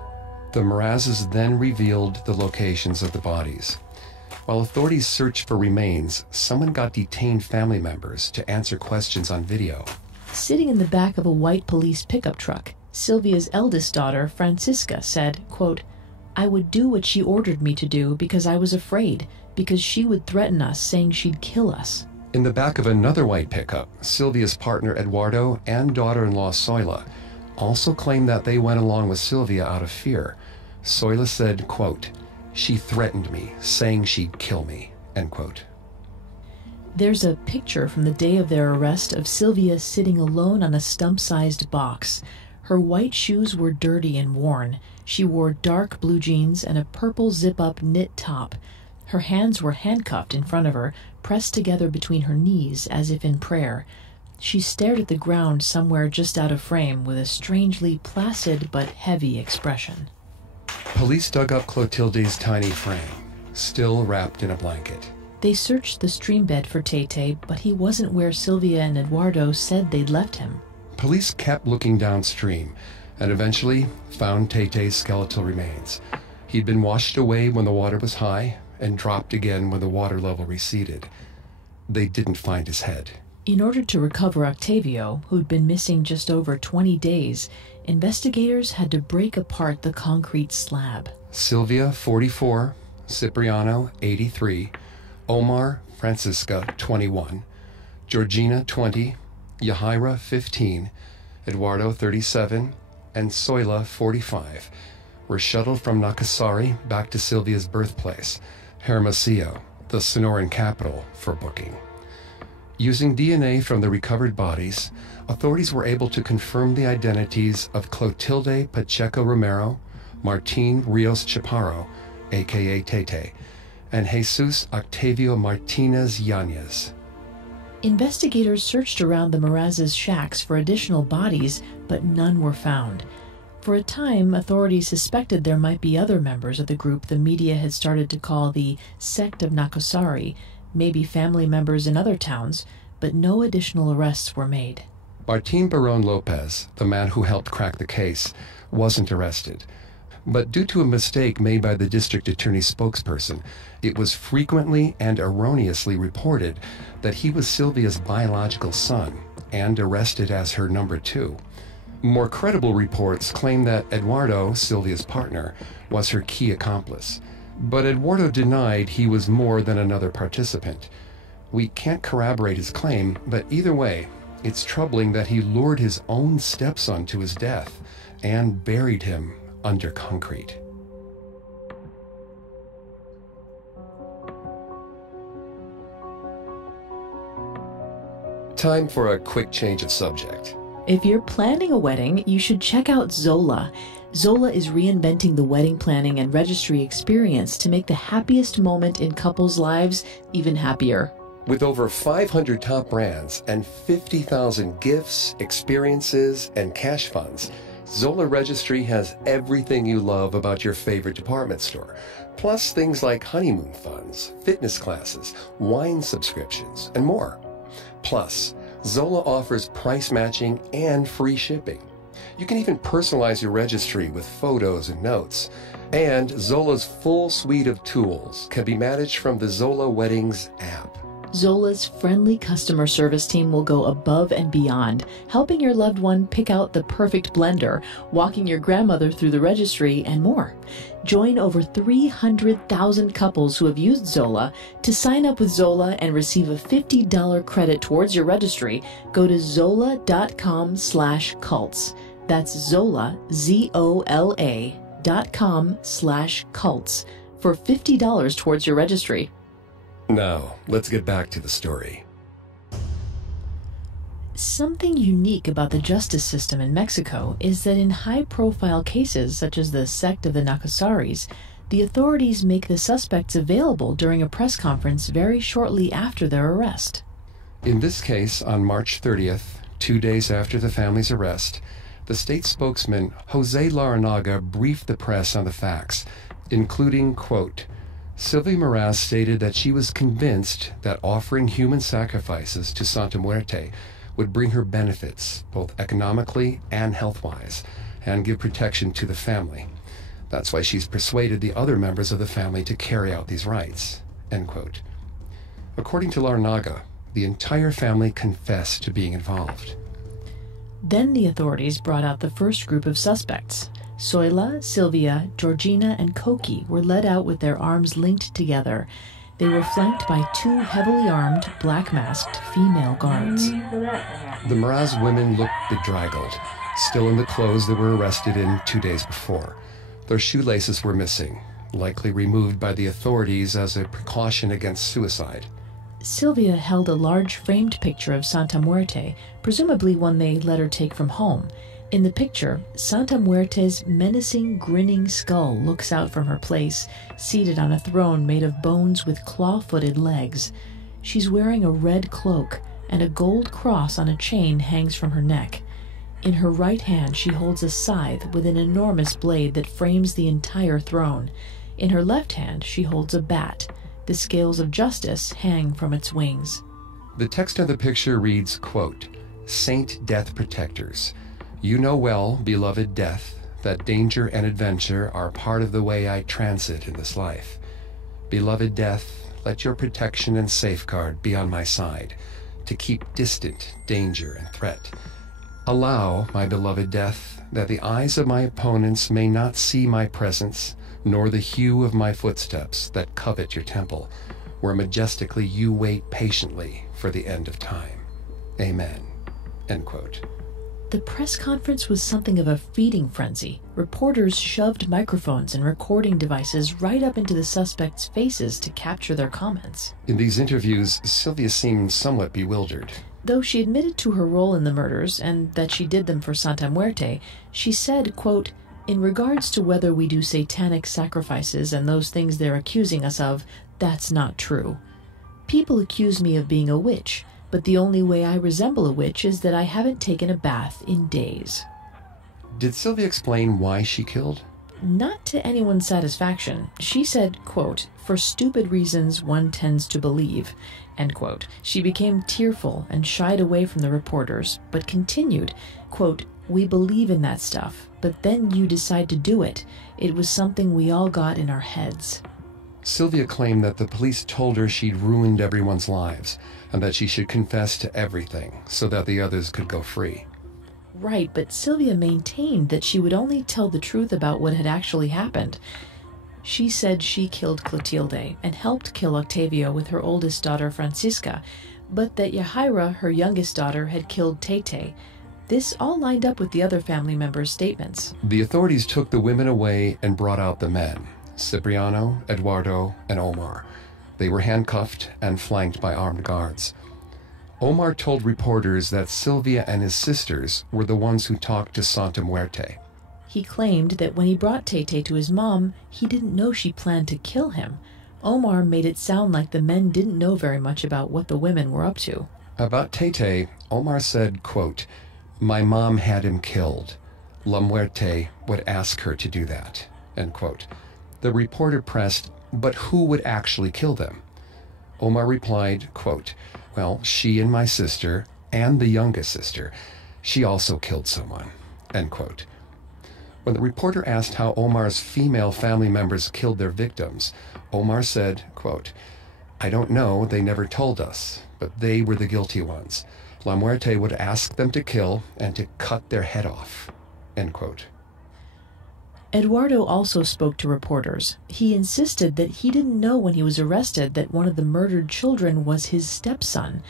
The Mrazes then revealed the locations of the bodies. While authorities searched for remains, someone got detained family members to answer questions on video. Sitting in the back of a white police pickup truck, Sylvia's eldest daughter, Francisca, said, quote, "I would do what she ordered me to do because I was afraid, because she would threaten us, saying she'd kill us." In the back of another white pickup, Sylvia's partner Eduardo and daughter-in-law Soyla also claimed that they went along with Sylvia out of fear. Soyla said, quote, "She threatened me, saying she'd kill me," end quote. There's a picture from the day of their arrest of Sylvia sitting alone on a stump-sized box. Her white shoes were dirty and worn. She wore dark blue jeans and a purple zip-up knit top. Her hands were handcuffed in front of her, pressed together between her knees as if in prayer. She stared at the ground somewhere just out of frame with a strangely placid but heavy expression. Police dug up Clotilde's tiny frame, still wrapped in a blanket. They searched the stream bed for Tete, but he wasn't where Sylvia and Eduardo said they'd left him. Police kept looking downstream and eventually found Tete's skeletal remains. He'd been washed away when the water was high and dropped again when the water level receded. They didn't find his head. In order to recover Octavio, who'd been missing just over 20 days, investigators had to break apart the concrete slab. Sylvia, 44, Cipriano, 83, Omar, Francisca, 21, Georgina, 20, Yahaira, 15, Eduardo, 37, and Soyla, 45, were shuttled from Nakasari back to Sylvia's birthplace, Hermosillo, the Sonoran capital, for booking. Using DNA from the recovered bodies, authorities were able to confirm the identities of Clotilde Pacheco Romero, Martin Rios Chaparro, a.k.a. Tete, and Jesus Octavio Martinez Yanez. Investigators searched around the Mrazes' shacks for additional bodies, but none were found. For a time, authorities suspected there might be other members of the group the media had started to call the Sect of Nakasari, maybe family members in other towns, but no additional arrests were made. Martin Barón Lopez, the man who helped crack the case, wasn't arrested. But due to a mistake made by the district attorney's spokesperson, it was frequently and erroneously reported that he was Sylvia's biological son and arrested as her number 2. More credible reports claim that Eduardo, Sylvia's partner, was her key accomplice. But Eduardo denied he was more than another participant. We can't corroborate his claim, but either way, it's troubling that he lured his own stepson to his death and buried him under concrete. Time for a quick change of subject. If you're planning a wedding, you should check out Zola. Zola is reinventing the wedding planning and registry experience to make the happiest moment in couples' lives even happier. With over 500 top brands and 50,000 gifts, experiences, and cash funds, Zola Registry has everything you love about your favorite department store, plus things like honeymoon funds, fitness classes, wine subscriptions, and more. Plus, Zola offers price matching and free shipping. You can even personalize your registry with photos and notes. And Zola's full suite of tools can be managed from the Zola Weddings app. Zola's friendly customer service team will go above and beyond, helping your loved one pick out the perfect blender, walking your grandmother through the registry, and more. Join over 300,000 couples who have used Zola. To sign up with Zola and receive a $50 credit towards your registry, go to zola.com/cults. That's Zola, ZOLA.com/cults. adobeillustrator.com/cults for $50 towards your registry. Now, let's get back to the story. Something unique about the justice system in Mexico is that in high-profile cases such as the sect of the Nakasaris, the authorities make the suspects available during a press conference very shortly after their arrest. In this case, on March 30th, 2 days after the family's arrest, the state spokesman Jose Laranaga briefed the press on the facts, including, quote, Sylvia Meraz stated that she was convinced that offering human sacrifices to Santa Muerte would bring her benefits, both economically and health-wise, and give protection to the family. That's why she's persuaded the other members of the family to carry out these rites, end quote. According to Laranaga, the entire family confessed to being involved. Then the authorities brought out the first group of suspects. Soyla, Sylvia, Georgina, and Koki were led out with their arms linked together. They were flanked by 2 heavily armed, black-masked female guards. The Meraz women looked bedraggled, still in the clothes they were arrested in 2 days before. Their shoelaces were missing, likely removed by the authorities as a precaution against suicide. Sylvia held a large framed picture of Santa Muerte, presumably one they let her take from home. In the picture, Santa Muerte's menacing, grinning skull looks out from her place, seated on a throne made of bones with claw-footed legs. She's wearing a red cloak, and a gold cross on a chain hangs from her neck. In her right hand she holds a scythe with an enormous blade that frames the entire throne. In her left hand she holds a bat. The scales of justice hang from its wings. The text of the picture reads, quote, Saint Death Protectors, you know well, beloved Death, that danger and adventure are part of the way I transit in this life. Beloved Death, let your protection and safeguard be on my side, to keep distant danger and threat. Allow, my beloved Death, that the eyes of my opponents may not see my presence, nor the hue of my footsteps that covet your temple, where majestically you wait patiently for the end of time. Amen. End quote. The press conference was something of a feeding frenzy. Reporters shoved microphones and recording devices right up into the suspects' faces to capture their comments. In these interviews, Sylvia seemed somewhat bewildered. Though she admitted to her role in the murders and that she did them for Santa Muerte, she said, quote, in regards to whether we do satanic sacrifices and those things they're accusing us of, that's not true. People accuse me of being a witch, but the only way I resemble a witch is that I haven't taken a bath in days. Did Sylvia explain why she killed? Not to anyone's satisfaction. She said, quote, for stupid reasons one tends to believe, end quote. She became tearful and shied away from the reporters, but continued, quote, we believe in that stuff, but then you decide to do it. It was something we all got in our heads. Sylvia claimed that the police told her she'd ruined everyone's lives, and that she should confess to everything so that the others could go free. Right, but Sylvia maintained that she would only tell the truth about what had actually happened. She said she killed Clotilde and helped kill Octavio with her oldest daughter Francisca, but that Yahaira, her youngest daughter, had killed Tete. This all lined up with the other family members' statements. The authorities took the women away and brought out the men, Cipriano, Eduardo, and Omar. They were handcuffed and flanked by armed guards. Omar told reporters that Sylvia and his sisters were the ones who talked to Santa Muerte. He claimed that when he brought Tete to his mom, he didn't know she planned to kill him. Omar made it sound like the men didn't know very much about what the women were up to. About Tete, Omar said, quote, my mom had him killed. La Muerte would ask her to do that, end quote. The reporter pressed, but who would actually kill them? Omar replied, quote, well, she and my sister, and the youngest sister, she also killed someone, end quote. When the reporter asked how Omar's female family members killed their victims, Omar said, quote, I don't know, they never told us, but they were the guilty ones. La Muerte would ask them to kill and to cut their head off, end quote. Eduardo also spoke to reporters. He insisted that he didn't know when he was arrested that one of the murdered children was his stepson.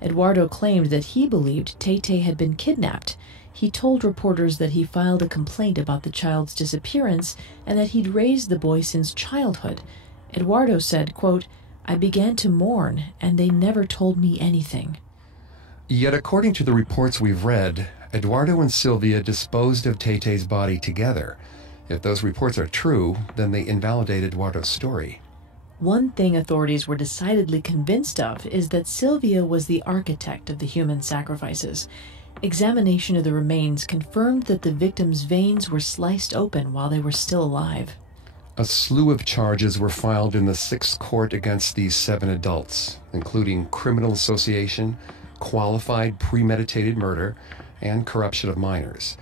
Eduardo claimed that he believed Tete had been kidnapped. he told reporters that he filed a complaint about the child's disappearance and that he'd raised the boy since childhood. Eduardo said, quote, "I began to mourn, and they never told me anything." Yet according to the reports we've read, Eduardo and Sylvia disposed of Tay-Tay's body together. If those reports are true, then they invalidate Eduardo's story. One thing authorities were decidedly convinced of is that Sylvia was the architect of the human sacrifices. Examination of the remains confirmed that the victims' veins were sliced open while they were still alive. A slew of charges were filed in the 6th court against these 7 adults, including criminal association, qualified premeditated murder, and corruption of minors.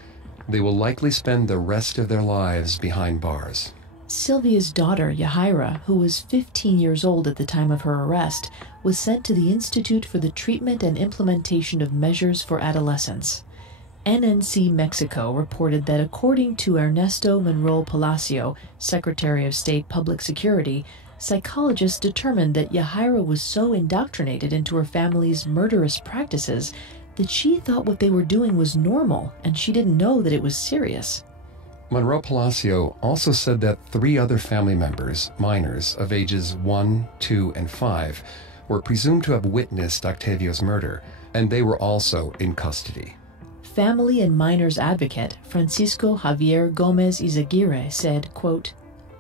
They will likely spend the rest of their lives behind bars. Sylvia's daughter, Yahaira, who was 15 years old at the time of her arrest, was sent to the Institute for the Treatment and Implementation of Measures for Adolescents. NNC Mexico reported that according to Ernesto Monroe Palacio, Secretary of State Public Security, psychologists determined that Yahaira was so indoctrinated into her family's murderous practices that she thought what they were doing was normal and she didn't know that it was serious. Monroe Palacio also said that 3 other family members, minors of ages 1, 2, and 5, were presumed to have witnessed Octavio's murder, and they were also in custody. Family and minors advocate Francisco Javier Gomez Izaguirre said, quote,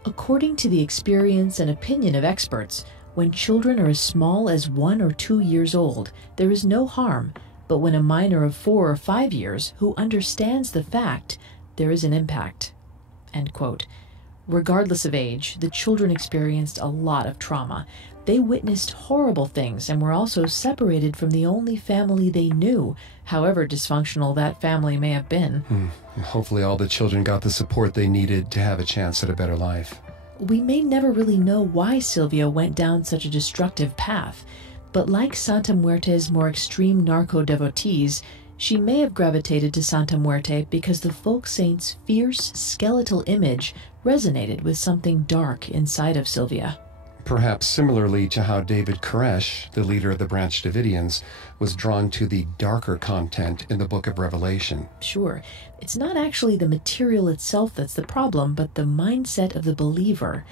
"According to the experience and opinion of experts, when children are as small as 1 or 2 years old, there is no harm, but when a minor of 4 or 5 years who understands the fact, there is an impact." End quote. Regardless of age, the children experienced a lot of trauma. They witnessed horrible things and were also separated from the only family they knew, however dysfunctional that family may have been. Hopefully all the children got the support they needed to have a chance at a better life. We may never really know why Sylvia went down such a destructive path, but like Santa Muerte's more extreme narco devotees, she may have gravitated to Santa Muerte because the folk saint's fierce, skeletal image resonated with something dark inside of Sylvia. Perhaps similarly to how David Koresh, the leader of the Branch Davidians, was drawn to the darker content in the Book of Revelation. Sure, it's not actually the material itself that's the problem, but the mindset of the believer.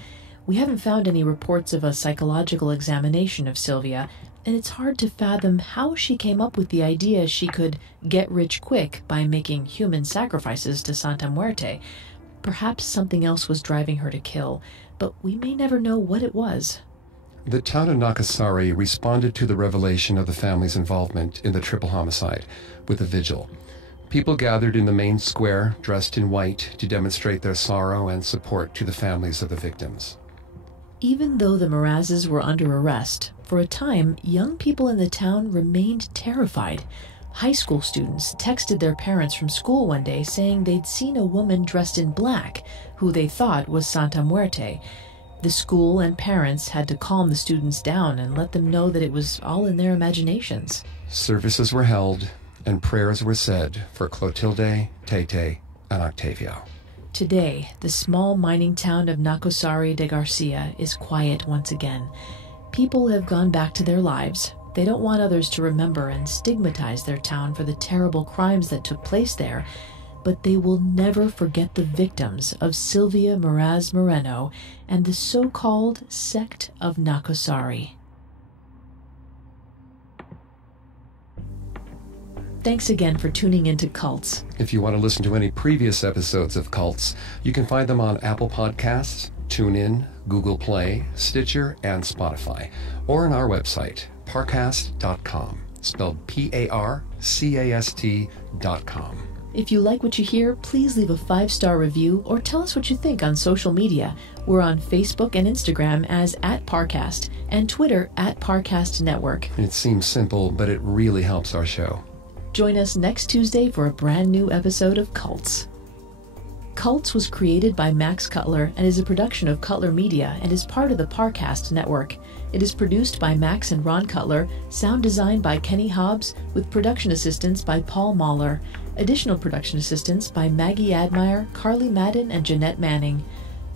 We haven't found any reports of a psychological examination of Sylvia, and it's hard to fathom how she came up with the idea she could get rich quick by making human sacrifices to Santa Muerte. Perhaps something else was driving her to kill, but we may never know what it was. The town of Nakasari responded to the revelation of the family's involvement in the triple homicide with a vigil. People gathered in the main square, dressed in white, to demonstrate their sorrow and support to the families of the victims. Even though the Merazes were under arrest, for a time, young people in the town remained terrified. High school students texted their parents from school one day saying they'd seen a woman dressed in black, who they thought was Santa Muerte. The school and parents had to calm the students down and let them know that it was all in their imaginations. Services were held, and prayers were said for Clotilde, Tay-Tay, and Octavio. Today, the small mining town of Nacosari de Garcia is quiet once again. People have gone back to their lives. They don't want others to remember and stigmatize their town for the terrible crimes that took place there, but they will never forget the victims of Sylvia Meraz Moreno and the so-called sect of Nacosari. Thanks again for tuning into Cults. If you want to listen to any previous episodes of Cults, you can find them on Apple Podcasts, TuneIn, Google Play, Stitcher, and Spotify, or on our website, parcast.com, spelled Parcast.com. If you like what you hear, please leave a 5-star review or tell us what you think on social media. We're on Facebook and Instagram as @Parcast and Twitter @Parcast Network. It seems simple, but it really helps our show. Join us next Tuesday for a brand new episode of Cults. Cults was created by Max Cutler and is a production of Cutler Media and is part of the Parcast Network. It is produced by Max and Ron Cutler, sound design by Kenny Hobbs, with production assistance by Paul Mahler. Additional production assistance by Maggie Admire, Carly Madden, and Jeanette Manning.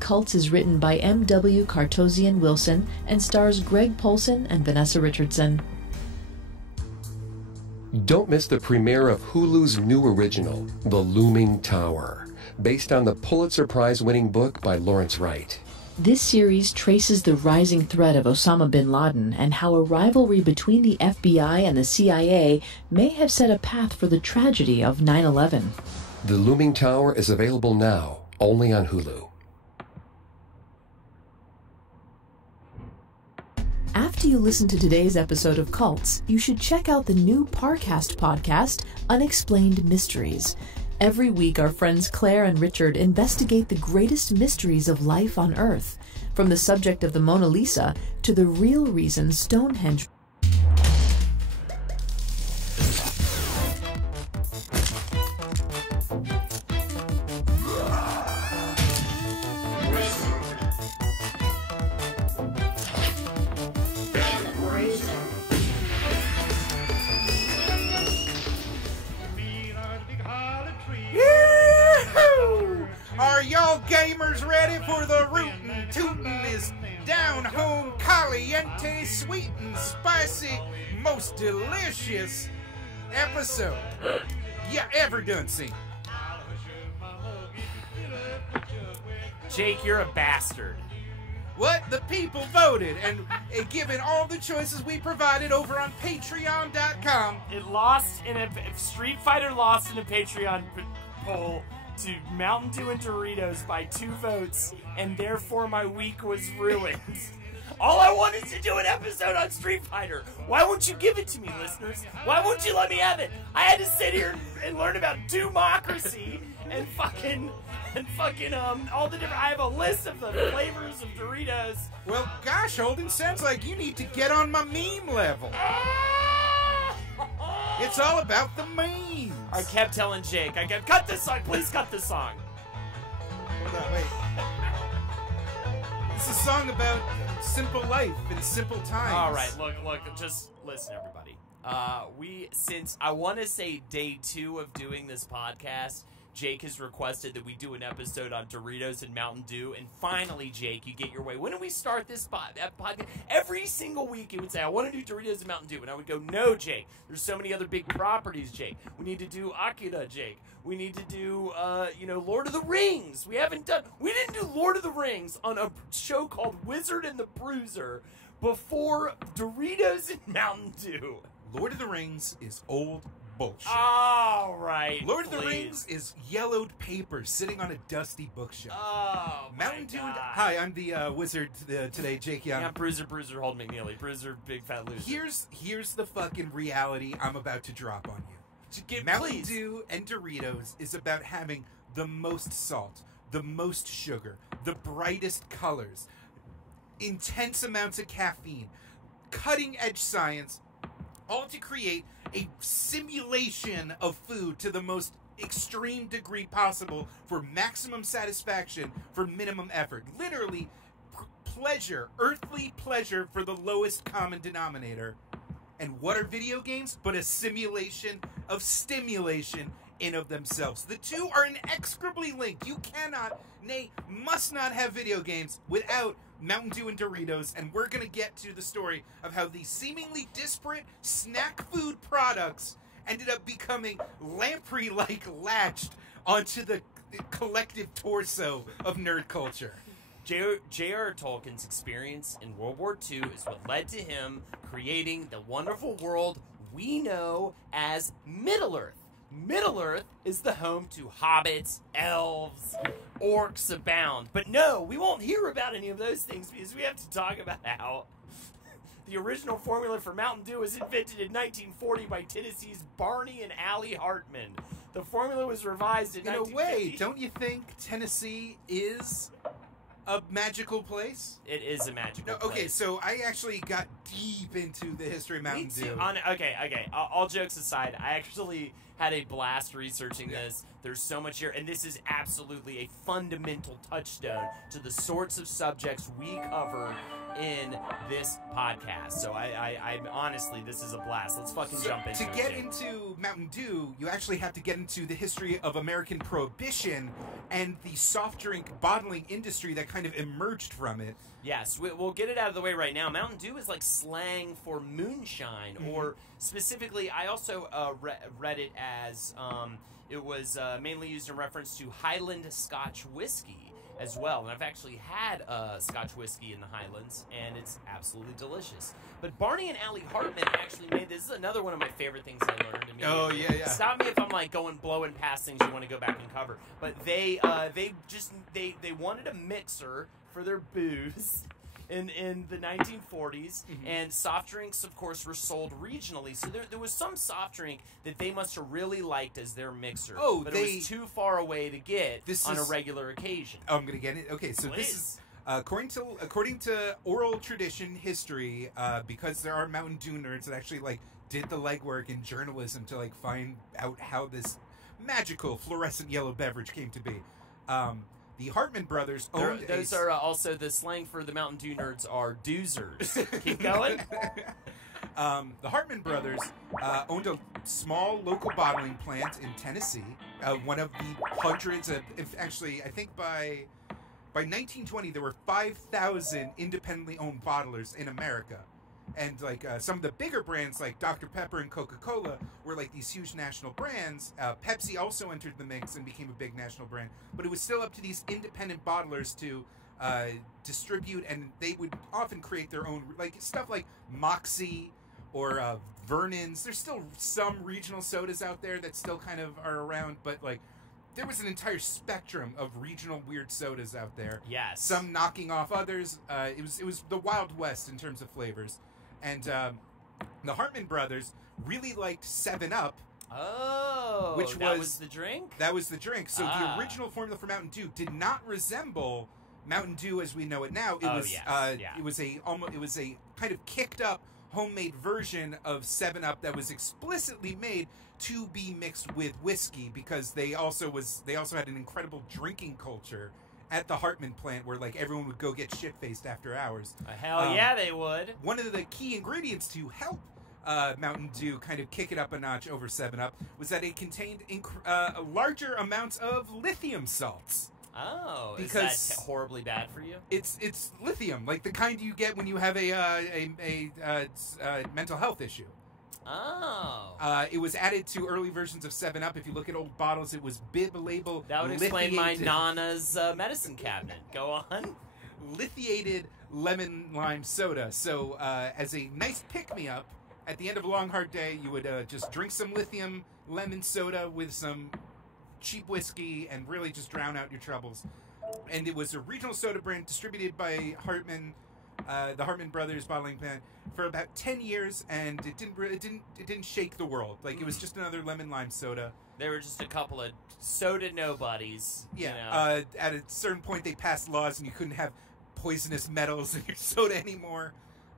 Cults is written by M.W. Cartosian Wilson and stars Greg Polson and Vanessa Richardson. Don't miss the premiere of Hulu's new original, The Looming Tower, based on the Pulitzer Prize-winning book by Lawrence Wright. This series traces the rising threat of Osama bin Laden and how a rivalry between the FBI and the CIA may have set a path for the tragedy of 9/11. The Looming Tower is available now, only on Hulu. After you listen to today's episode of Cults, you should check out the new Parcast podcast, Unexplained Mysteries. Every week, our friends Claire and Richard investigate the greatest mysteries of life on Earth, from the subject of the Mona Lisa to the real reason Stonehenge. Are y'all gamers ready for the rootin' tootin' down home caliente, sweet and spicy, most delicious episode you ever done seen? Jake, you're a bastard. What? The people voted, and given all the choices we provided over on Patreon.com. Street Fighter lost in a Patreon poll to Mountain Dew and Doritos by 2 votes, and therefore my week was ruined. All I wanted to do an episode on Street Fighter. Why won't you give it to me, listeners? Why won't you let me have it? I had to sit here and learn about democracy and fucking all the different. I have a list of the flavors of Doritos. Well, gosh, Holden, sounds like you need to get on my meme level. It's all about the memes. I kept telling Jake, cut this song, please cut this song. Hold on, wait. It's a song about simple life and simple times. All right, look, just listen, everybody. Since I want to say day 2 of doing this podcast, Jake has requested that we do an episode on Doritos and Mountain Dew, and finally, Jake, you get your way. When do we start this podcast? Every single week, he would say, I want to do Doritos and Mountain Dew, and I would go, no, Jake. There's so many other big properties, Jake. We need to do Akira, Jake. We need to do, Lord of the Rings. We didn't do Lord of the Rings on a show called Wizard and the Bruiser before Doritos and Mountain Dew. Lord of the Rings is old bullshit. All right, Lord of the Rings is yellowed paper sitting on a dusty bookshelf. Oh, Mountain Dew. Hi, I'm the wizard today, Jake Young. Yeah, Bruiser, Hold McNeely. Bruiser, Big Fat Loser. Here's the fucking reality I'm about to drop on you. Mountain Dew and Doritos is about having the most salt, the most sugar, the brightest colors, intense amounts of caffeine, cutting-edge science, all to create a simulation of food to the most extreme degree possible for maximum satisfaction for minimum effort. Literally, pleasure, earthly pleasure for the lowest common denominator. And what are video games but a simulation of stimulation in of themselves? The two are inexorably linked. You cannot, nay, must not have video games without Mountain Dew and Doritos, and we're going to get to the story of how these seemingly disparate snack food products ended up becoming lamprey-like latched onto the collective torso of nerd culture. J.R.R. Tolkien's experience in World War II is what led to him creating the wonderful world we know as Middle-earth. Middle-earth is the home to hobbits, elves, orcs abound. But no, we won't hear about any of those things because we have to talk about how the original formula for Mountain Dew was invented in 1940 by Tennessee's Barney and Allie Hartman. The formula was revised in 1950. In a way, don't you think Tennessee is a magical place? It is a magical place. Okay, so I actually got deep into the history of Mountain Dew. Okay. All jokes aside, I actually had a blast researching this. There's so much here, and this is absolutely a fundamental touchstone to the sorts of subjects we cover in this podcast. So I honestly, this is a blast. Let's fucking jump into it. To get into Mountain Dew, you actually have to get into the history of American Prohibition and the soft drink bottling industry that kind of emerged from it. Yes, we'll get it out of the way right now. Mountain Dew is like slang for moonshine, or specifically, I also read it as it was mainly used in reference to Highland Scotch whiskey as well. And I've actually had Scotch whiskey in the Highlands, and it's absolutely delicious. But Barney and Allie Hartman actually made this. This is another one of my favorite things I learned. Oh, yeah. Stop me if I'm like blowing past things you want to go back and cover. But they wanted a mixer for their booze in the 1940s, and soft drinks, of course, were sold regionally. So there was some soft drink that they must have really liked as their mixer. But it was too far away to get on a regular occasion. Oh, I'm going to get it. Okay, so this is according to oral tradition history, because there are Mountain Dew nerds that actually like did the legwork in journalism to like find out how this magical fluorescent yellow beverage came to be. The Hartman brothers owned those are also the slang for the Mountain Dew nerds are doozers. Keep going. The Hartman brothers owned a small local bottling plant in Tennessee, one of the hundreds of, actually, I think by 1920 there were 5,000 independently owned bottlers in America. And like some of the bigger brands like Dr. Pepper and Coca-Cola were like these huge national brands. Pepsi also entered the mix and became a big national brand. But it was still up to these independent bottlers to distribute, and they would often create their own, like stuff like Moxie or Vernon's. There's still some regional sodas out there that still kind of are around, but like there was an entire spectrum of regional weird sodas out there. Yes. Some knocking off others. It was the Wild West in terms of flavors. And the Hartman brothers really liked 7-Up. Oh, that was the drink? That was the drink. So the original formula for Mountain Dew did not resemble Mountain Dew as we know it now. It was a kind of kicked up homemade version of 7-Up that was explicitly made to be mixed with whiskey, because they also had an incredible drinking culture at the Hartman plant where like everyone would go get shit-faced after hours. Hell yeah, they would. One of the key ingredients to help Mountain Dew kind of kick it up a notch over 7-Up was that it contained larger amounts of lithium salts. Oh, because is that horribly bad for you? It's lithium, like the kind you get when you have a mental health issue. Oh. It was added to early versions of 7-Up. If you look at old bottles, it was bib label. That would explain my Nana's medicine cabinet. Go on. Lithiated lemon lime soda. So as a nice pick-me-up, at the end of a long, hard day, you would just drink some lithium lemon soda with some cheap whiskey and really just drown out your troubles. And it was a regional soda brand distributed by Hartman, the Hartman Brothers bottling plant, for about 10 years, and it didn't shake the world. Like, it was just another lemon lime soda. They were just a couple of soda nobodies. Yeah. You know. At a certain point, they passed laws, and you couldn't have poisonous metals in your soda anymore.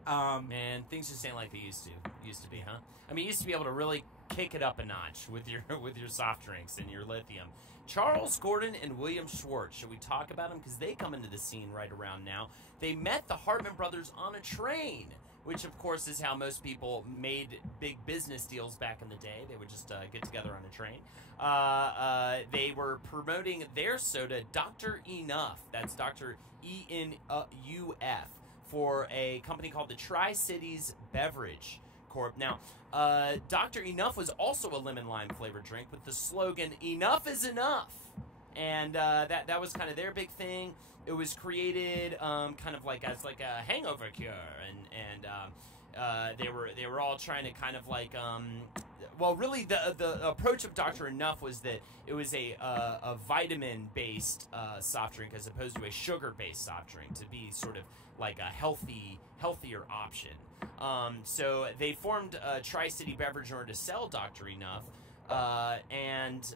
Man, things just ain't like they used to be, huh? I mean, you used to be able to really kick it up a notch with your soft drinks and your lithium. Charles Gordon and William Schwartz. Should we talk about them? Because they come into the scene right around now. They met the Hartman brothers on a train, which, of course, is how most people made big business deals back in the day. They would just get together on a train. They were promoting their soda, Dr. Enough. That's Dr. E-N-U-F, for a company called the Tri-Cities Beverage Corp. Now, Dr. Enough was also a lemon lime flavored drink with the slogan "Enough is enough," and that was kind of their big thing. It was created kind of like as like a hangover cure, and they were all trying to kind of like well, really the approach of Dr. Enough was that it was a vitamin based soft drink as opposed to a sugar based soft drink, to be sort of like a healthier option. So they formed a Tri-City Beverage in order to sell Dr. Enough, and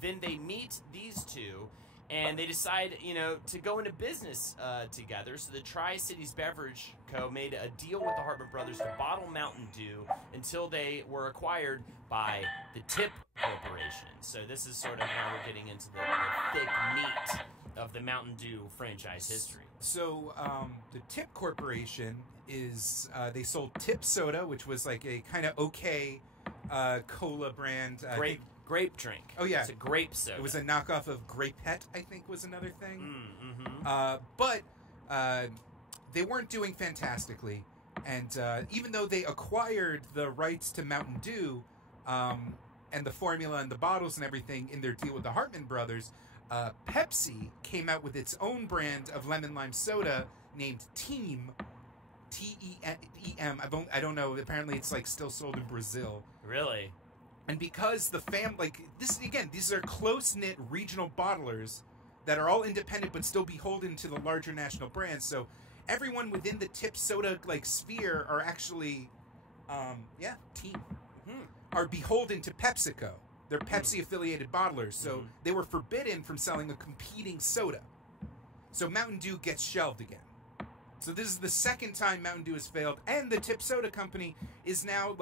then they meet these two, And they decide, to go into business together. So the Tri-Cities Beverage Co. made a deal with the Hartman Brothers to bottle Mountain Dew until they were acquired by the Tip Corporation. So this is sort of how we're getting into the thick meat of the Mountain Dew franchise history. So the Tip Corporation is, they sold Tip Soda, which was like a kind of okay cola brand. Grape drink. Oh, yeah. It's a grape soda. It was a knockoff of Grapette, I think, was another thing. Mm-hmm. But they weren't doing fantastically. And even though they acquired the rights to Mountain Dew and the formula and the bottles and everything in their deal with the Hartman Brothers, Pepsi came out with its own brand of lemon lime soda named Team, T-E-M. I don't know. Apparently, it's like still sold in Brazil. Really? And because the these are close-knit regional bottlers that are all independent but still beholden to the larger national brands. So everyone within the Tip Soda sphere are actually, Team, are beholden to PepsiCo. They're Pepsi-affiliated bottlers, so they were forbidden from selling a competing soda. So Mountain Dew gets shelved again. So this is the second time Mountain Dew has failed, and the Tip Soda Company is now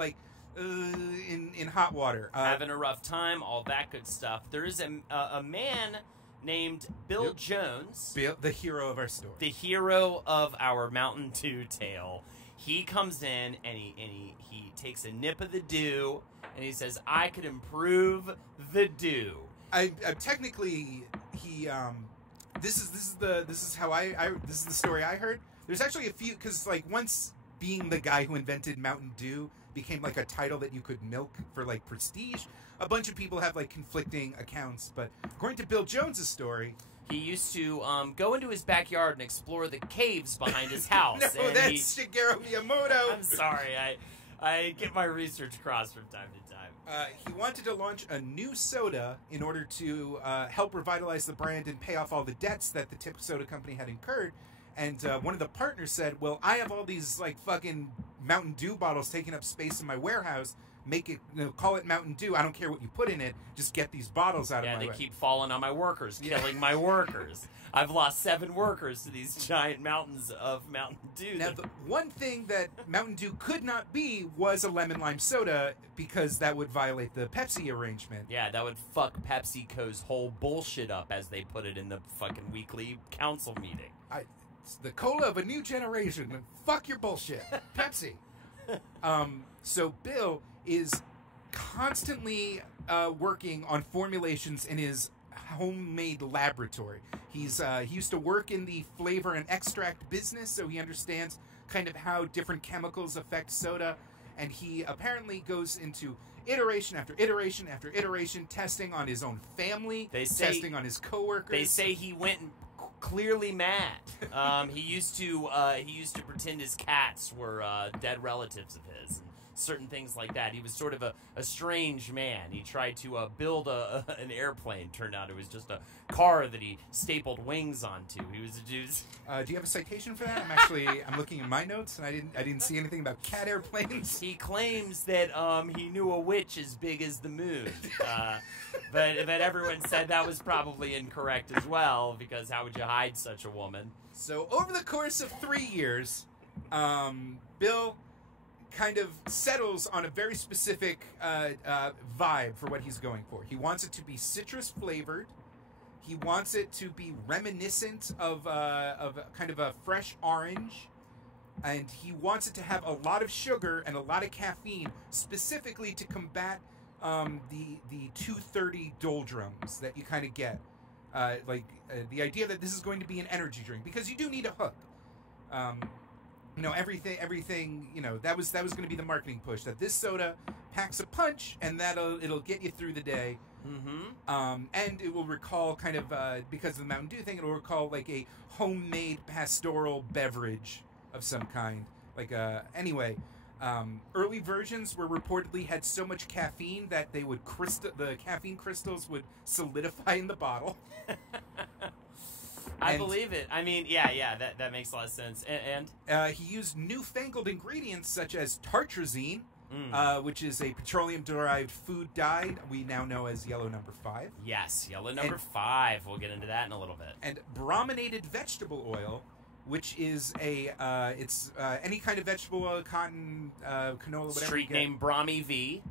in hot water, having a rough time, all that good stuff. There is a man named Bill Jones, the hero of our story, the hero of our Mountain Dew tale. He comes in and he takes a nip of the dew and he says, "I could improve the dew." Technically, he this is the story I heard. There's actually a few, because once being the guy who invented Mountain Dew became a title that you could milk for prestige, a bunch of people have conflicting accounts. But according to Bill Jones's story, he used to go into his backyard and explore the caves behind his house. No, and that's Shigeru Miyamoto. I'm sorry, I get my research crossed from time to time. He wanted to launch a new soda in order to help revitalize the brand and pay off all the debts that the Tip Soda Company had incurred. And one of the partners said, "Well, I have all these fucking Mountain Dew bottles taking up space in my warehouse. Make it, call it Mountain Dew. I don't care what you put in it. Just get these bottles out of my way." Yeah, they keep falling on my workers, killing my workers. I've lost 7 workers to these giant mountains of Mountain Dew. Now, the one thing that Mountain Dew could not be was a lemon lime soda, because that would violate the Pepsi arrangement. Yeah, that would fuck PepsiCo's whole bullshit up, as they put it in the fucking weekly council meeting. It's the cola of a new generation. Fuck your bullshit, Pepsi. So Bill is constantly working on formulations in his homemade laboratory. He used to work in the flavor and extract business, so he understands kind of how different chemicals affect soda. And he apparently goes into iteration after iteration after iteration, testing on his own family, testing on his coworkers. They say he went clearly mad. He used to pretend his cats were dead relatives of his, and certain things like that. He was sort of a strange man. He tried to build an airplane. Turned out it was just a car that he stapled wings onto. He was a dude. Do you have a citation for that? I'm looking in my notes, and I didn't see anything about cat airplanes. He claims that he knew a witch as big as the moon, but everyone said that was probably incorrect as well, because how would you hide such a woman? So over the course of 3 years, Bill kind of settles on a very specific vibe for what he's going for. He wants it to be citrus flavored. He wants it to be reminiscent of kind of a fresh orange. And he wants it to have a lot of sugar and a lot of caffeine, specifically to combat the 230 doldrums that you kind of get. The idea that this is going to be an energy drink, because you do need a hook. Everything. That was going to be the marketing push, that this soda packs a punch and it'll get you through the day. Mm-hmm. And it will recall kind of because of the Mountain Dew thing, it will recall a homemade pastoral beverage of some kind. Early versions were reportedly had so much caffeine that they would the caffeine crystals would solidify in the bottle. I believe it. I mean, yeah, that makes a lot of sense. And he used newfangled ingredients such as tartrazine, which is a petroleum-derived food dye we now know as yellow number 5. Yes, yellow number 5. We'll get into that in a little bit. And brominated vegetable oil, which is it's any kind of vegetable oil, cotton, canola, whatever. Street name Brahmi V.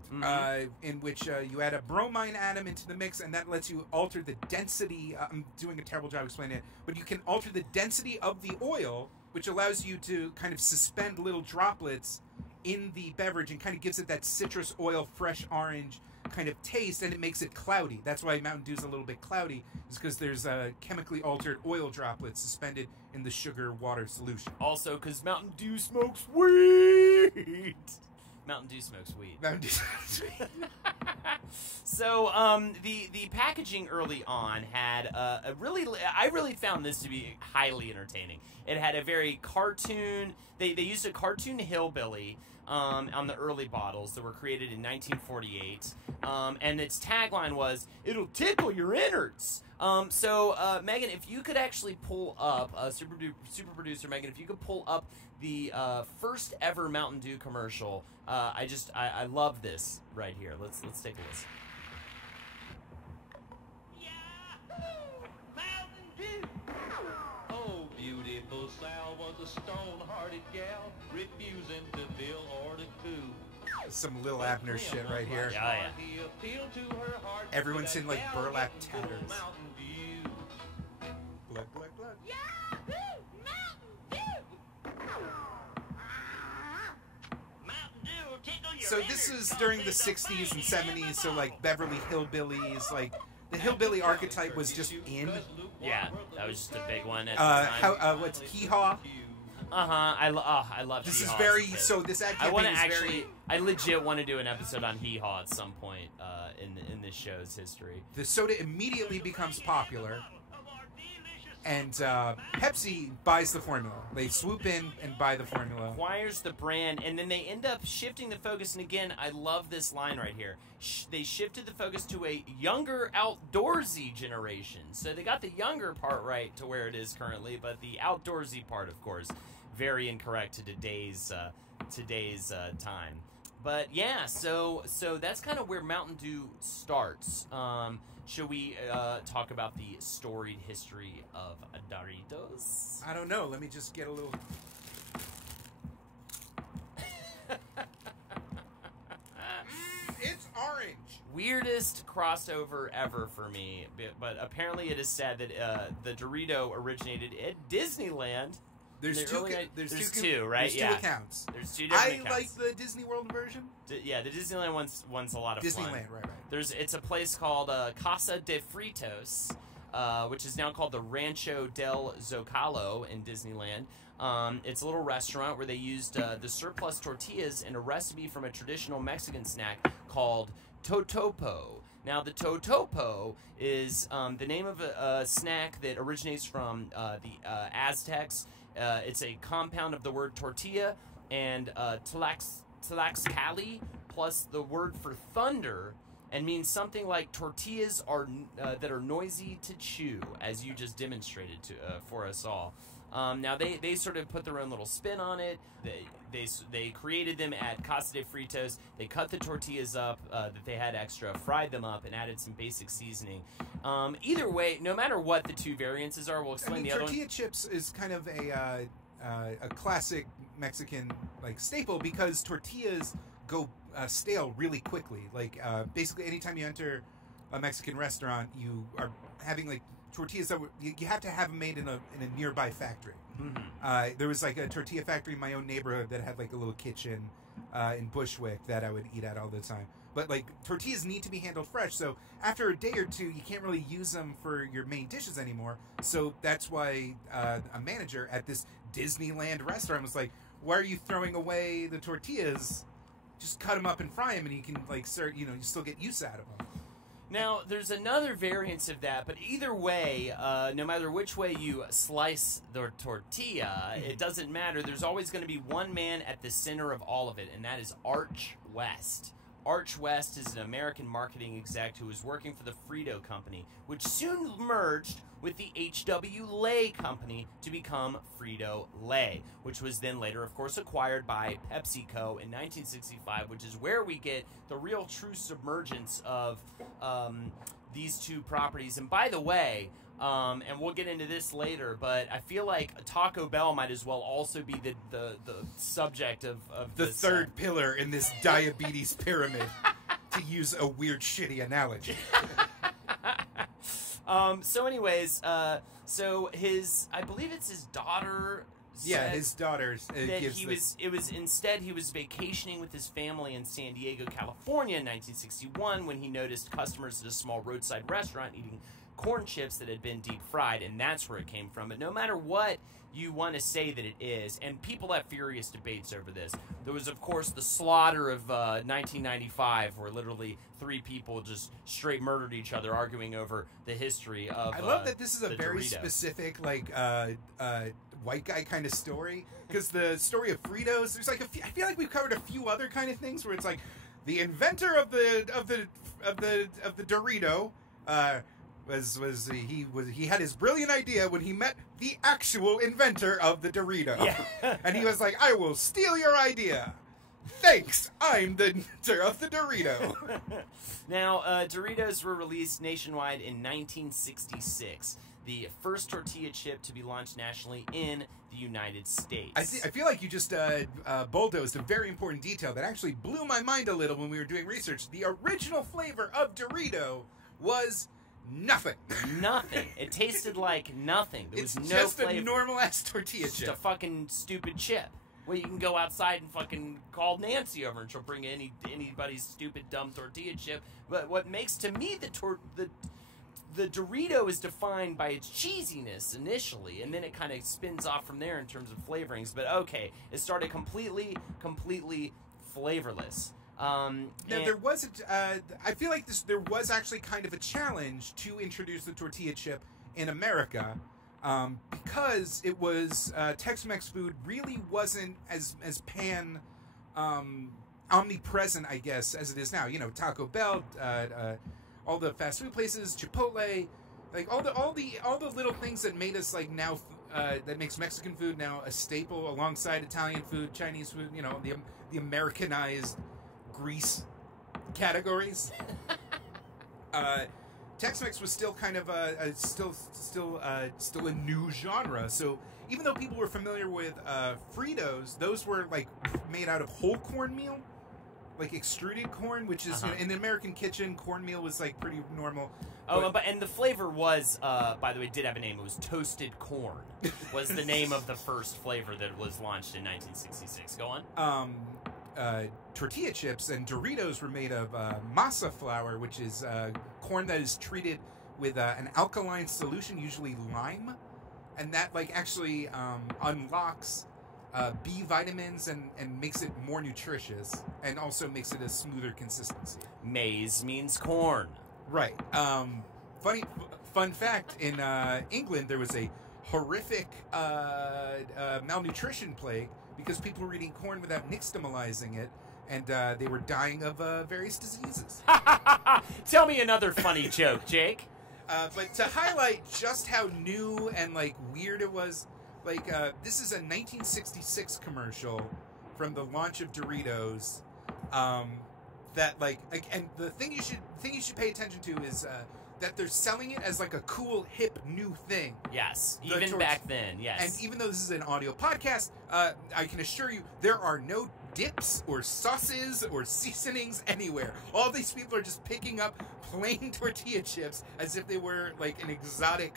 In which you add a bromine atom into the mix, and that lets you alter the density. I'm doing a terrible job explaining it, but you can alter the density of the oil, which allows you to kind of suspend little droplets in the beverage and kind of gives it that citrus oil, fresh orange kind of taste, and it makes it cloudy. That's why Mountain Dew's a little bit cloudy, is because there's chemically altered oil droplets suspended in the sugar water solution. Also, because Mountain Dew smokes weed. Mountain Dew smokes weed. Mountain Dew smokes weed. So, the packaging early on had I really found this to be highly entertaining. It had a very cartoon. They used a cartoon hillbilly on the early bottles that were created in 1948, and its tagline was, "It'll tickle your innards." So, Megan, if you could actually pull up, super producer Megan, if you could pull up the first ever Mountain Dew commercial, I love this right here. Let's take a listen. Mountain Dew. Oh, beautiful Sal was a stone-hearted gal, refusing to bill or to coo. Some Lil Abner shit right here. Yeah. He appealed to her heart. Everyone's in like burlap tatters. Mountain Dew. Glug, glug, glug. Yahoo! Mountain Dew will tickle your So this is during the 60s and 70s, so like Beverly Hillbillies, like the hillbilly archetype was just in. Yeah, that was just a big one at the time. What's Hee Haw? I love This Hee is Haw very, as a kid. so this ad campaign is very... I legit want to do an episode on Hee Haw at some point in this show's history. The soda immediately becomes popular, and Pepsi buys the formula. They swoop in and buy the formula. Acquires the brand, and then they end up shifting the focus. And again, I love this line right here. They shifted the focus to a younger, outdoorsy generation. So they got the younger part right to where it is currently, but the outdoorsy part, of course, very incorrect to today's time. But yeah, so that's kind of where Mountain Dew starts. Should we talk about the storied history of Doritos? I don't know. Let me just get a little... It's orange. Weirdest crossover ever for me, but apparently it is said that the Dorito originated at Disneyland. There's two, right? There's There's two accounts. There's two different accounts. I like the Disney World version. Yeah, the Disneyland one's a lot of fun. Disneyland, right. It's a place called Casa de Fritos, which is now called the Rancho del Zocalo in Disneyland. It's a little restaurant where they used the surplus tortillas in a recipe from a traditional Mexican snack called totopo. Now, the totopo is the name of a snack that originates from the Aztecs. It's a compound of the word tortilla and tlaxcali plus the word for thunder, and means something like tortillas are that are noisy to chew, as you just demonstrated for us all. Now they sort of put their own little spin on it. They created them at Casa de Fritos. They cut the tortillas up that they had extra, fried them up, and added some basic seasoning. Either way, no matter what the two variances are, we'll explain the other one. Tortilla chips is kind of a classic Mexican like staple because tortillas go stale really quickly. Like basically, anytime you enter a Mexican restaurant, you are having like tortillas that you have to have them made in a nearby factory. Mm-hmm. There was like a tortilla factory in my own neighborhood that had like a little kitchen in Bushwick that I would eat at all the time. But like tortillas need to be handled fresh, so after a day or two, you can't really use them for your main dishes anymore. So that's why a manager at this Disneyland restaurant was like, "Why are you throwing away the tortillas? Just cut them up and fry them, and you can like you still get use out of them." Now, there's another variance of that, but either way, no matter which way you slice the tortilla, it doesn't matter. There's always going to be one man at the center of all of it, and that is Arch West. Arch West is an American marketing exec who was working for the Frito company, which soon merged with the H.W. Lay Company to become Frito-Lay, which was then later, of course, acquired by PepsiCo in 1965, which is where we get the real true submergence of these two properties. And by the way, and we'll get into this later, but I feel like Taco Bell might as well also be the subject of the this, third pillar in this diabetes pyramid, to use a weird, shitty analogy. So anyways, so I believe it's his daughter. Yeah, his daughter that gives he was vacationing with his family in San Diego, California in 1961 when he noticed customers at a small roadside restaurant eating corn chips that had been deep fried, and that's where it came from. But no matter what you want to say that it is, and people have furious debates over this. There was, of course, the slaughter of 1995, where literally 3 people just straight murdered each other, arguing over the history of. I love that this is a very Dorito. specific, white guy kind of story, because the story of Fritos, there's like I feel like we've covered a few other kind of things where it's like the inventor of the Dorito he had his brilliant idea when he met the actual inventor of the Dorito. Yeah. And he was like, I will steal your idea. Thanks, I'm the inventor of the Dorito. Now, Doritos were released nationwide in 1966. The first tortilla chip to be launched nationally in the United States. I feel like you just bulldozed a very important detail that actually blew my mind a little when we were doing research. The original flavor of Dorito was nothing. Nothing. It tasted like nothing. There was no just flavor. A normal-ass tortilla Just chip. a fucking stupid chip. Well, you can go outside and fucking call Nancy over and she'll bring anybody's stupid, dumb tortilla chip. But what makes, to me, the Dorito is defined by its cheesiness initially, and then it kind of spins off from there in terms of flavorings. But okay, it started completely flavorless. Now, there wasn't. I feel like there was actually kind of a challenge to introduce the tortilla chip in America, because it was Tex-Mex food really wasn't as omnipresent, I guess, as it is now. You know, Taco Bell, all the fast food places, Chipotle, like all the little things that made us like now that makes Mexican food now a staple alongside Italian food, Chinese food. You know, the Americanized Grease categories. Tex-Mex was still kind of still a new genre. So even though people were familiar with Fritos, those were like made out of whole cornmeal, like extruded corn, which is in the American kitchen, cornmeal was like pretty normal. Oh, and the flavor was, by the way, did have a name. It was toasted corn. Was the name of the first flavor that was launched in 1966. Go on. Tortilla chips and Doritos were made of masa flour, which is corn that is treated with an alkaline solution, usually lime, and that like actually unlocks B vitamins and makes it more nutritious, and also makes it a smoother consistency. Maize means corn. Right. Fun fact, in England there was a horrific malnutrition plague because people were eating corn without nixtamalizing it, and they were dying of various diseases. Tell me another funny joke, Jake. But to highlight just how new and like weird it was, like this is a 1966 commercial from the launch of Doritos. That like, and the thing you should pay attention to is that they're selling it as like a cool, hip, new thing. Yes, even back then, yes. And even though this is an audio podcast, I can assure you there are no dips or sauces or seasonings anywhere. All these people are just picking up plain tortilla chips as if they were like an exotic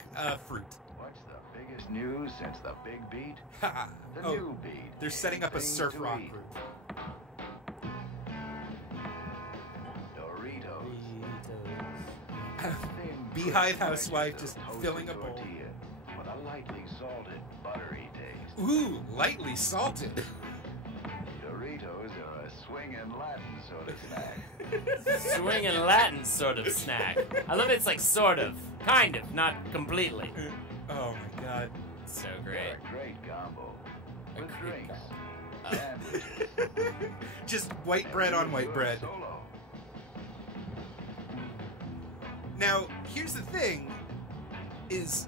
fruit. What's the biggest news since the big beat? The Oh, new beat. They're setting up a Thing surf to rock eat. group. Doritos. Beehive housewife just filling a bowl. Tortilla with a lightly salted, buttery taste. Ooh, lightly salted. Doritos are a swinging Latin sort of snack. Swinging Latin sort of snack. I love it. It's like sort of, kind of, not completely. Oh my god. So great. A great combo. With great drinks. Just white bread on white bread. Solo. Now, here's the thing, is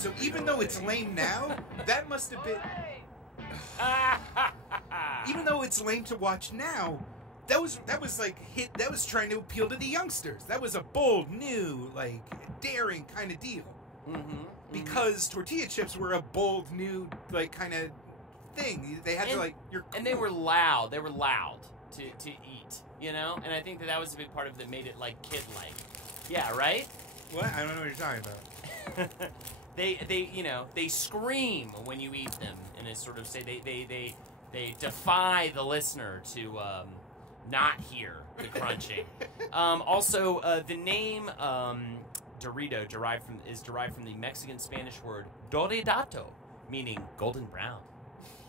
So even though it's lame now, that must have been... Even though it's lame to watch now, that was like that was trying to appeal to the youngsters. That was a bold, new, like daring kind of deal. Because tortilla chips were a bold, new, like kind of thing. They had to like and they were loud. They were loud to eat, you know. And I think that was a big part of it that made it like kid-like. Yeah, right. What? I don't know what you're talking about. They you know, they scream when you eat them, and they sort of say they defy the listener to not hear the crunching. Also, the name Dorito is derived from the Mexican Spanish word doradado, meaning golden brown.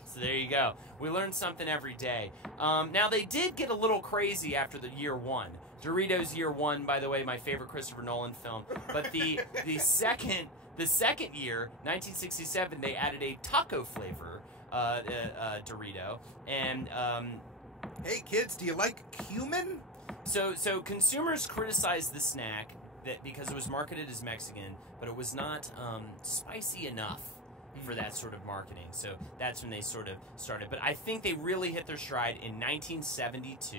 So there you go. We learn something every day. Now they did get a little crazy after the year one. Doritos Year One, by the way, my favorite Christopher Nolan film. But the second year, 1967, they added a taco flavor Dorito, and hey kids, do you like cumin? So consumers criticized the snack because it was marketed as Mexican, but it was not spicy enough for that sort of marketing. So that's when they sort of started. But I think they really hit their stride in 1972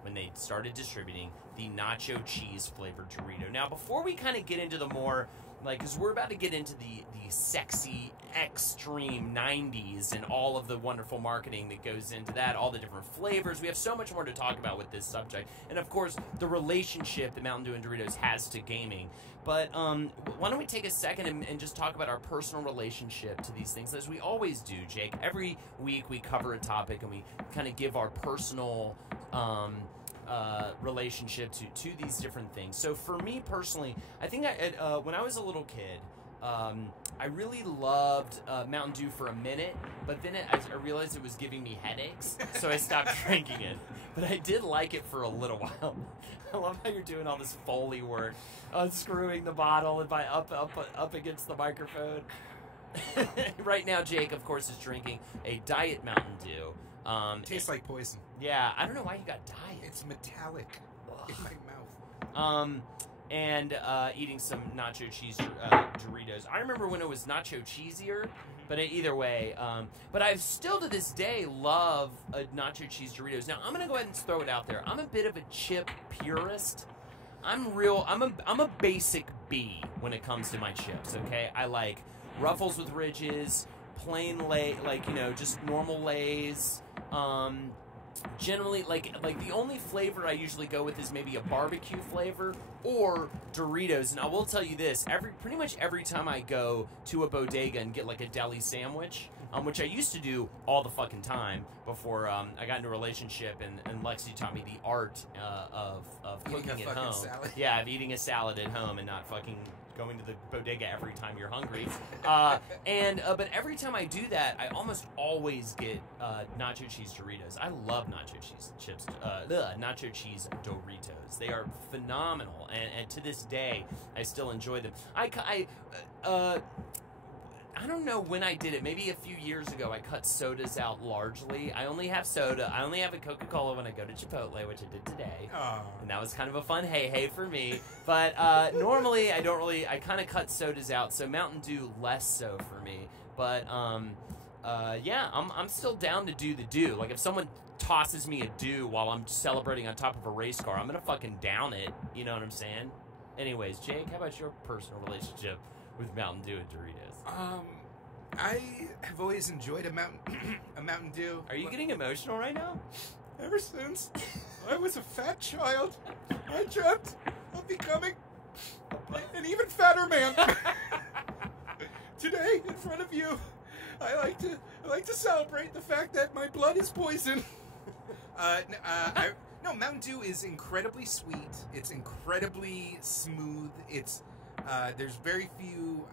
when they started distributing the nacho cheese flavored Dorito. Now, before we kind of get into the more, like, because we're about to get into the sexy, extreme 90s and all of the wonderful marketing that goes into that, all the different flavors. We have so much more to talk about with this subject. And, of course, the relationship that Mountain Dew and Doritos has to gaming. But why don't we take a second and just talk about our personal relationship to these things, as we always do, Jake. Every week we cover a topic and we kind of give our personal relationship to these different things. So for me personally, I think when I was a little kid, I really loved Mountain Dew for a minute, but then I realized it was giving me headaches, so I stopped drinking it. But I did like it for a little while. I love how you're doing all this Foley work, unscrewing the bottle and up against the microphone. Right now, Jake, of course, is drinking a Diet Mountain Dew. Tastes like poison. Yeah, I don't know why you got Diet. It's metallic in my mouth. And eating some nacho cheese Doritos. I remember when it was nacho cheesier, but either way. But I still to this day love nacho cheese Doritos. Now I'm gonna go ahead and throw it out there. I'm a bit of a chip purist. I'm a basic B when it comes to my chips. Okay, I like Ruffles with ridges, plain lay, like, you know, just normal Lays. Generally, like the only flavor I usually go with is maybe a barbecue flavor or Doritos. And I will tell you this: pretty much every time I go to a bodega and get like a deli sandwich, which I used to do all the fucking time before I got into a relationship, and Lexi taught me the art of cooking at home. Salad. Yeah, of eating a salad at home and not fucking going to the bodega every time you're hungry. But every time I do that, I almost always get nacho cheese Doritos. I love nacho cheese chips, nacho cheese Doritos. They are phenomenal, and to this day, I still enjoy them. I don't know when I did it. Maybe a few years ago, I cut sodas out largely. I only have soda. I only have a Coca-Cola when I go to Chipotle, which I did today. Aww. And that was kind of a fun hey for me. But normally, I kind of cut sodas out. So Mountain Dew, less so for me. But yeah, I'm still down to do the Dew. Like, if someone tosses me a Dew while I'm celebrating on top of a race car, I'm going to fucking down it. You know what I'm saying? Anyways, Jake, how about your personal relationship with Mountain Dew and Doritos? I have always enjoyed a Mountain Dew. Are you getting emotional right now? Ever since I was a fat child, I dreamt of becoming an even fatter man. Today, in front of you, I like to celebrate the fact that my blood is poison. No, Mountain Dew is incredibly sweet. It's incredibly smooth. It's there's very few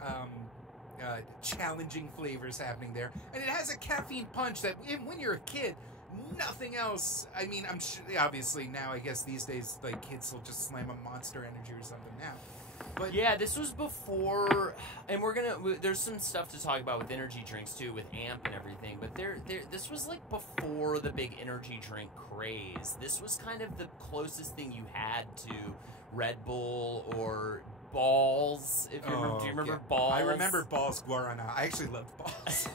challenging flavors happening there, and it has a caffeine punch that when you're a kid, nothing else. I mean, I'm sure, obviously now, I guess these days, like, kids will just slam a Monster Energy or something now. But yeah, this was before, and there's some stuff to talk about with energy drinks too, with AMP and everything, but this was like before the big energy drink craze. This was kind of the closest thing you had to Red Bull or Balls. If you remember, do you remember Balls? I remember Balls Guarana. I actually loved Balls.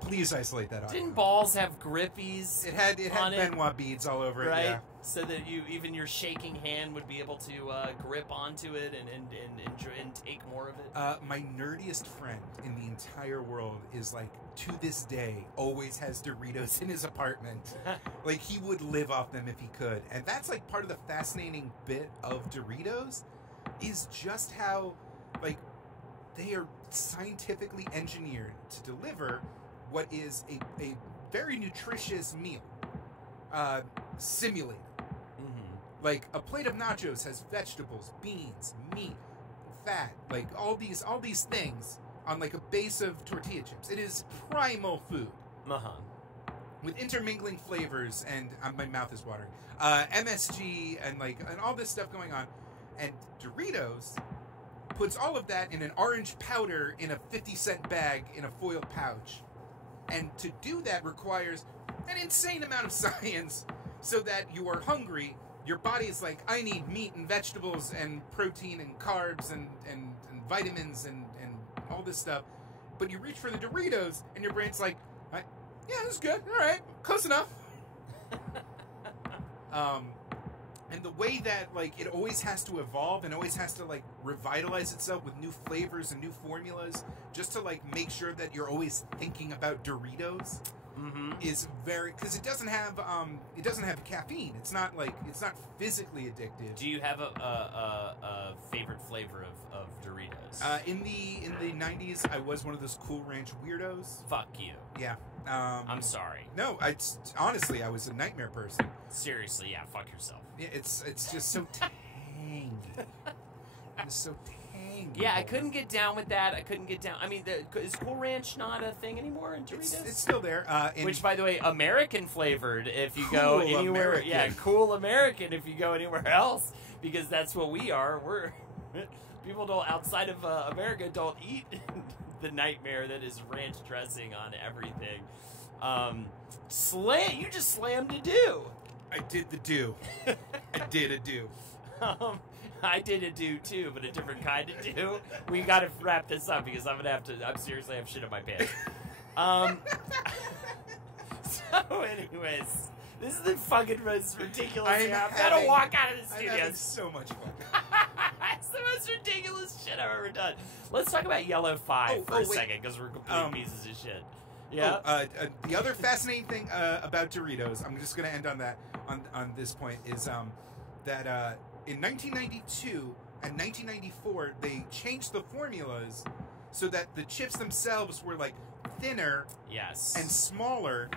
Please isolate that audio. Didn't Balls have grippies? It had Benoit beads all over it, right? yeah. So that even your shaking hand would be able to grip onto it and take more of it. My nerdiest friend in the entire world is like, to this day, always has Doritos in his apartment. Like, he would live off them if he could. And that's like part of the fascinating bit of Doritos, is just how, like, they are scientifically engineered to deliver what is a very nutritious meal. Simulated. Like, a plate of nachos has vegetables, beans, meat, fat, like all these things on like a base of tortilla chips. It is primal food. With intermingling flavors, and my mouth is watering. MSG and all this stuff going on. And Doritos puts all of that in an orange powder in a 50-cent bag in a foil pouch. And to do that requires an insane amount of science, so that you are hungry. Your body is like, I need meat and vegetables and protein and carbs and vitamins and all this stuff. But you reach for the Doritos, and your brain's like, yeah, this is good. All right, close enough. And the way that, like, it always has to evolve and always has to, like, revitalize itself with new flavors and new formulas, just to, like, make sure that you're always thinking about Doritos, is very, because it doesn't have caffeine. It's not physically addictive. Do you have a favorite flavor of Doritos? In the 90s, I was one of those Cool Ranch weirdos. Fuck you. Yeah. I'm sorry. No, honestly, I was a nightmare person. Seriously, yeah, fuck yourself. Yeah, it's just so tangy. It's so tangy. Yeah, I couldn't get down with that. I couldn't get down. I mean, is Cool Ranch not a thing anymore in Doritos? It's still there. Which, by the way, American flavored. If you go anywhere, American. yeah, cool American. If you go anywhere else, because that's what we are. We're people don't outside of America don't eat the nightmare that is ranch dressing on everything. You just slammed a do. I did the do. I did a do. I did a do too, but a different kind of do. We got to wrap this up because I'm seriously have shit in my pants. So, anyways, this is the fucking most ridiculous thing. I've got to walk out of the studio. I'm having so much fun. It's the most ridiculous shit I've ever done. Let's talk about Yellow 5 for a second, because we're complete pieces of shit. Yeah. The other fascinating thing about Doritos, I'm just going to end on that on this point, is that in 1992 and 1994 they changed the formulas so that the chips themselves were like thinner, yes, and smaller.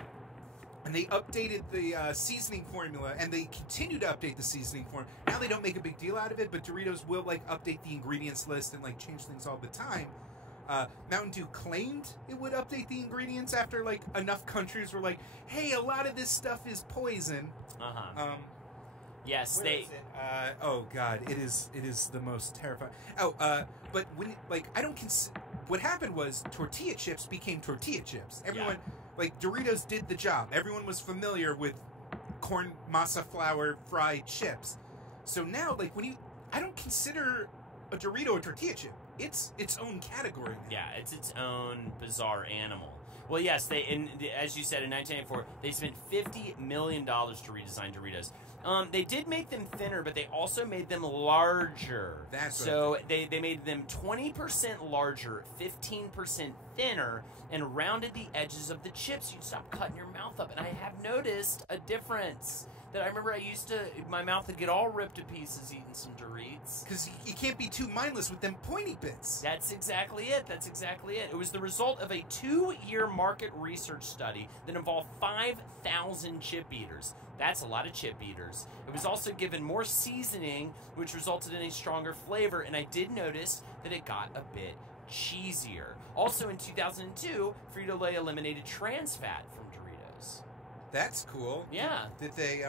And they updated the seasoning formula, and they continue to update the seasoning formula. Now they don't make a big deal out of it, but Doritos will like update the ingredients list and like change things all the time. Mountain Dew claimed it would update the ingredients after like enough countries were like, "Hey, a lot of this stuff is poison." Yes, Where is it? Oh God, it is the most terrifying. But when I don't what happened was tortilla chips became tortilla chips. Everyone. Yeah. Like, Doritos did the job. Everyone was familiar with corn masa flour fried chips. So now, like, I don't consider a Dorito a tortilla chip. It's its own category now. Yeah, it's its own bizarre animal. Well, yes, as you said, in 1994, they spent $50 million to redesign Doritos. They did make them thinner, but they also made them larger. So they made them 20% larger, 15% thinner, and rounded the edges of the chips. You'd stop cutting your mouth up. And I have noticed a difference. That I remember my mouth would get all ripped to pieces eating some Doritos. Because you can't be too mindless with them pointy bits. That's exactly it. It was the result of a 2-year market research study that involved 5,000 chip eaters. That's a lot of chip eaters. It was also given more seasoning, which resulted in a stronger flavor, and I did notice that it got a bit cheesier. Also in 2002, Frito-Lay eliminated trans fat from Doritos. That's cool. Yeah. Did they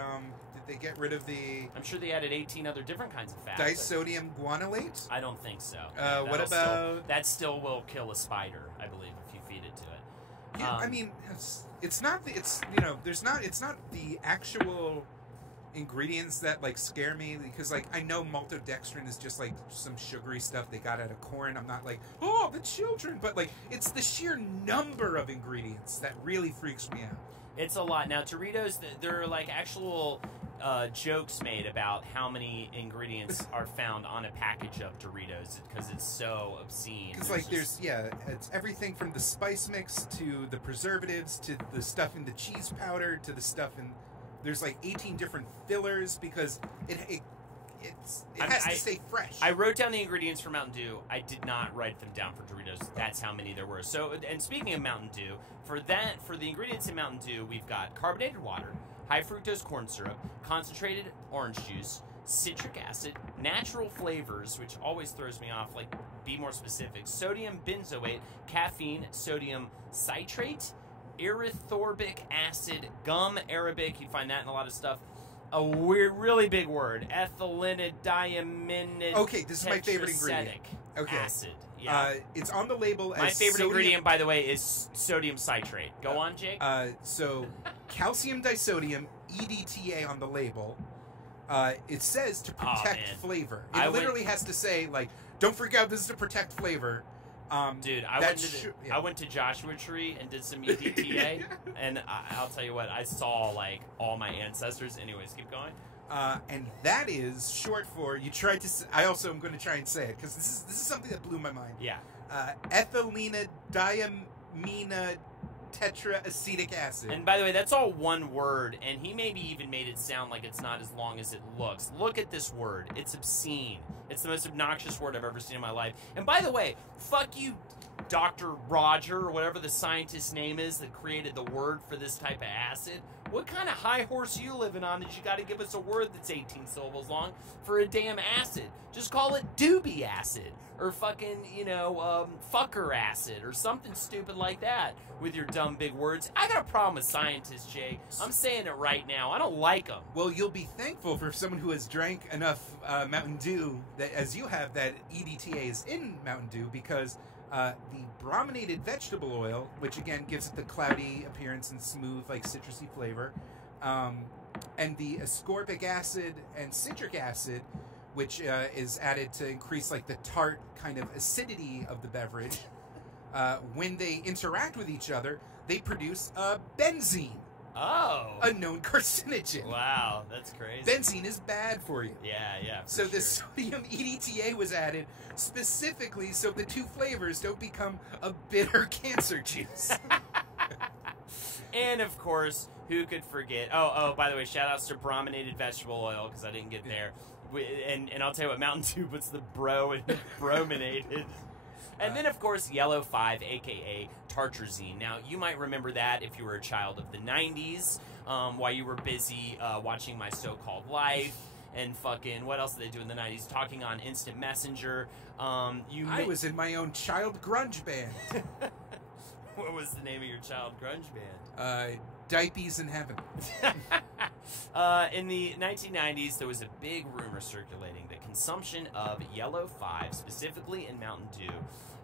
get rid of the... I'm sure they added 18 other different kinds of fat. Disodium guanylate? I don't think so. What about... that still will kill a spider, I believe, if you feed it to it. Yeah, I mean, it's not the... It's not the actual ingredients that like scare me, because like I know maltodextrin is just like some sugary stuff they got out of corn. I'm not like, oh, the children, but like it's the sheer number of ingredients that really freaks me out. It's a lot. Now Doritos, there are like actual jokes made about how many ingredients are found on a package of Doritos because it's so obscene. Because like it's everything from the spice mix to the preservatives to the stuff in the cheese powder to the stuff in. There's like 18 different fillers because it has to stay fresh. I wrote down the ingredients for Mountain Dew. I did not write them down for Doritos. That's how many there were. So, and speaking of Mountain Dew, for the ingredients in Mountain Dew, we've got carbonated water, high fructose corn syrup, concentrated orange juice, citric acid, natural flavors, which always throws me off, like be more specific, sodium benzoate, caffeine, sodium citrate, erythorbic acid, gum arabic, you find that in a lot of stuff. A weird, really big word, ethylene-diamine. Okay, this is my favorite ingredient. Okay. Acid. Yeah. It's on the label as my favorite sodium... ingredient, by the way, is sodium citrate. Go on, Jake. So, calcium disodium, EDTA on the label. It says to protect flavor. It literally has to say, like, don't freak out, this is to protect flavor. Dude, I went to Joshua Tree and did some EDTA, and I'll tell you what, I saw like all my ancestors. Anyways, keep going. And that is short for you tried to. I also am going to try and say it because this is something that blew my mind. Yeah. Ethylene diamine tetraacetic acid. And by the way, that's all one word, and he maybe even made it sound like it's not as long as it looks. Look at this word. It's obscene. It's the most obnoxious word I've ever seen in my life. And by the way, fuck you, Dr. Roger, or whatever the scientist's name is that created the word for this type of acid. What kind of high horse are you living on that you got to give us a word that's 18 syllables long for a damn acid? Just call it doobie acid. Or fucking, fucker acid, or something stupid like that with your dumb big words. I got a problem with scientists, Jay. I'm saying it right now. I don't like them. Well, you'll be thankful for someone who has drank enough Mountain Dew, that as you have, that EDTA is in Mountain Dew, because the brominated vegetable oil, which again gives it the cloudy appearance and smooth, like citrusy flavor, and the ascorbic acid and citric acid, which is added to increase like the tart kind of acidity of the beverage. When they interact with each other, they produce benzene. Oh. A known carcinogen. Wow, that's crazy. Benzene is bad for you. Yeah. So the sodium EDTA was added specifically so the two flavors don't become a bitter cancer juice. And of course, who could forget? Oh, by the way, shout outs to brominated vegetable oil, because I didn't get there. And I'll tell you what, Mountain Dew puts the bro in brominated. And then, of course, Yellow 5, a.k.a. tartrazine. Now, you might remember that if you were a child of the 90s, while you were busy watching My So-Called Life and fucking, what else did they do in the 90s? Talking on Instant Messenger. I was in my own child grunge band. What was the name of your child grunge band? Diapies in Heaven. In the 1990s, there was a big rumor circulating that consumption of Yellow 5, specifically in Mountain Dew,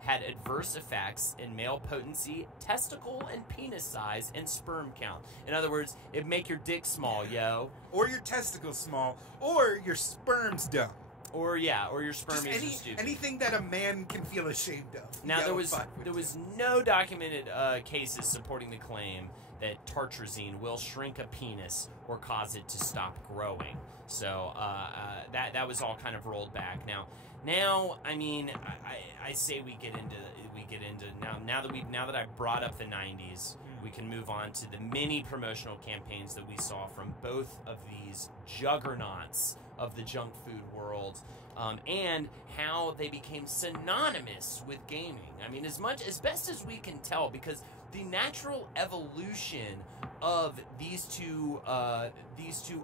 had adverse effects in male potency, testicle and penis size, and sperm count. In other words, it'd make your dick small, yo. Or your testicles small, or your sperm's dumb. Or your sperm is stupid. Anything that a man can feel ashamed of. Now, there was no documented cases supporting the claim that tartrazine will shrink a penis or cause it to stop growing. So that was all kind of rolled back. Now I mean, I say we get into now that I've brought up the 90s, we can move on to the many promotional campaigns that we saw from both of these juggernauts of the junk food world, and how they became synonymous with gaming. I mean, as best as we can tell, because the natural evolution of these two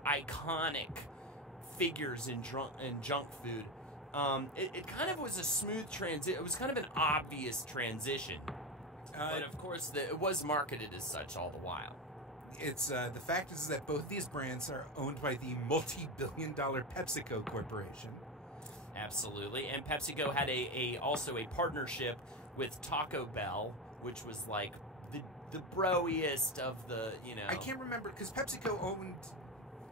iconic figures in junk food, it kind of was a smooth transition. It was kind of an obvious transition, but of course, it was marketed as such all the while. It's the fact is that both these brands are owned by the multi-billion-dollar PepsiCo Corporation. Absolutely, and PepsiCo had also a partnership with Taco Bell, which was like the broiest of the, I can't remember, because PepsiCo owned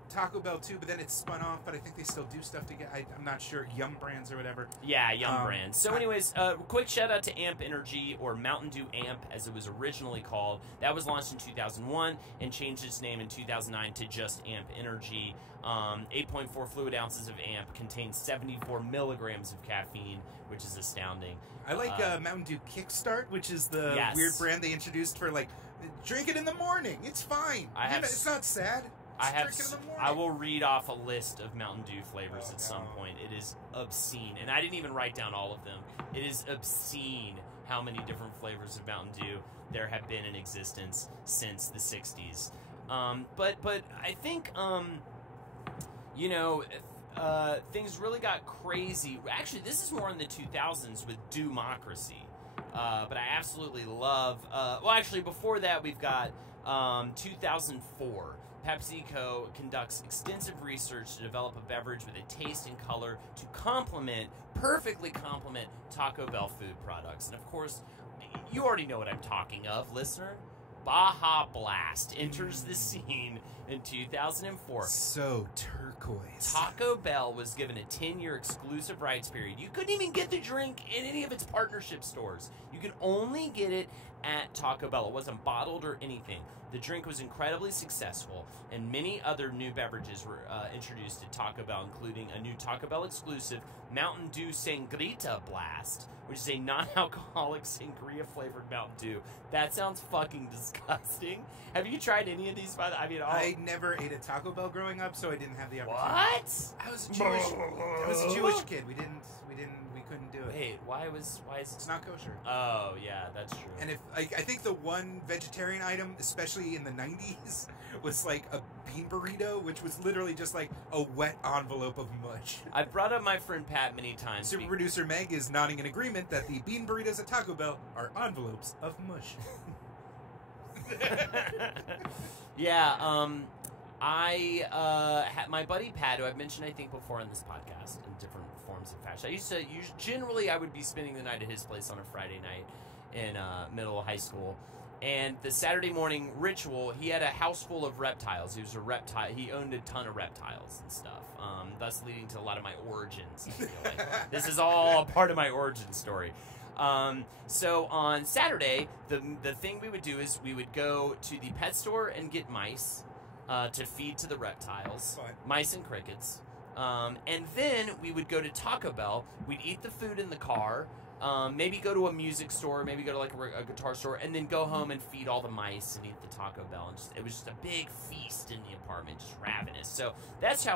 Taco Bell too, but then it's spun off. But I think they still do stuff together. I'm not sure. Yum Brands or whatever. Yeah, Yum Brands. So, anyways, quick shout out to Amp Energy, or Mountain Dew Amp, as it was originally called. That was launched in 2001 and changed its name in 2009 to just Amp Energy. 8.4 fluid ounces of Amp contains 74 milligrams of caffeine, which is astounding. I like Mountain Dew Kickstart, which is the Yes. weird brand they introduced for like drink it in the morning. It's fine. It's not sad. I will read off a list of Mountain Dew flavors at some point. It is obscene, and I didn't even write down all of them. It is obscene how many different flavors of Mountain Dew there have been in existence since the 60s. But I think things really got crazy. Actually, this is more in the 2000s with Dewmocracy. But I absolutely love. Before that, we've got 2004. PepsiCo conducts extensive research to develop a beverage with a taste and color to perfectly complement Taco Bell food products. And of course, you already know what I'm talking of, listener. Baja Blast enters the scene in 2004. So turquoise. Taco Bell was given a 10-year exclusive rights period. You couldn't even get the drink in any of its partnership stores. You could only get it at Taco Bell. It wasn't bottled or anything. The drink was incredibly successful, and many other new beverages were introduced at Taco Bell, including a new Taco Bell exclusive Mountain Dew Sangrita Blast, which is a non-alcoholic sangria-flavored Mountain Dew. That sounds fucking disgusting. Have you tried any of these? I never ate at Taco Bell growing up, so I didn't have the opportunity. What? I was a Jewish kid. We couldn't do it. Wait, why is it? It's not kosher. Oh, yeah, that's true. And I think the one vegetarian item, especially in the 90s, was like a bean burrito, which was literally just like a wet envelope of mush. I've brought up my friend Pat many times. Super producer Meg is nodding in agreement that the bean burritos at Taco Bell are envelopes of mush. Yeah, my buddy Pat, who I've mentioned I think before on this podcast in different forms of fashion. Generally I would be spending the night at his place on a Friday night in middle of high school. And the Saturday morning ritual, he had a house full of reptiles. He owned a ton of reptiles and stuff, thus leading to a lot of my origins, I feel like. This is all a part of my origin story. So on Saturday, the thing we would do is we would go to the pet store and get mice to feed to the reptiles, mice and crickets. And then we would go to Taco Bell. We'd eat the food in the car. Maybe go to a music store, maybe go to like a guitar store, and then go home and feed all the mice and eat the Taco Bell. And it was just a big feast in the apartment, just ravenous. So that's how